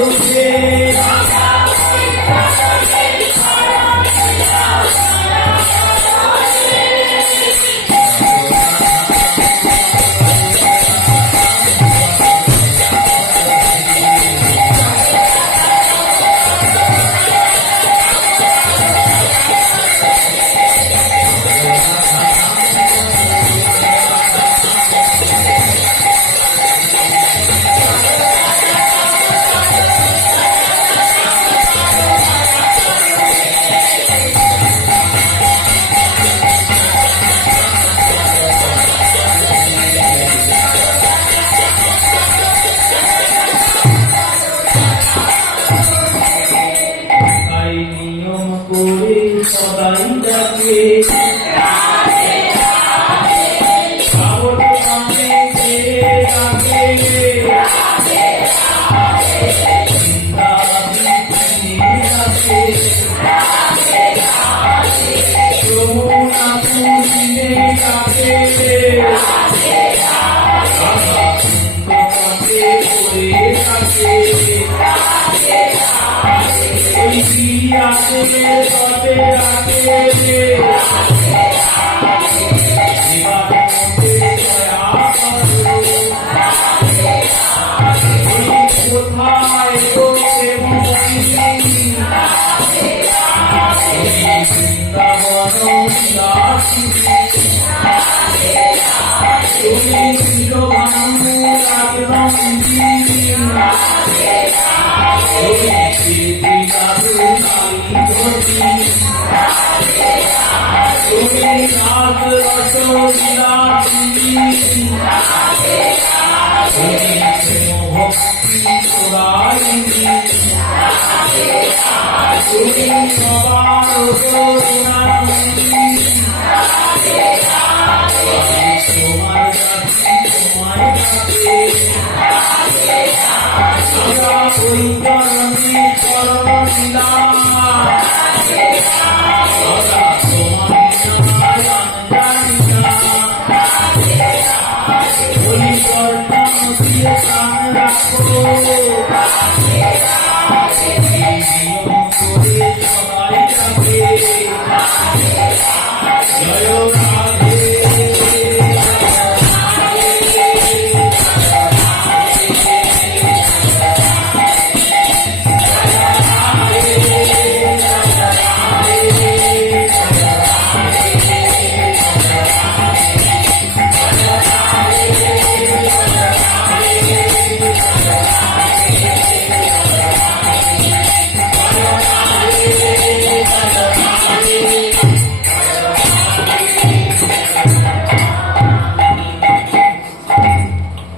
উঠে তাই নিয়ম করে সদাই ডাকে শ্রাবণ মাসে যে ডাকে যমুনা পুরিনে ডাকে Oh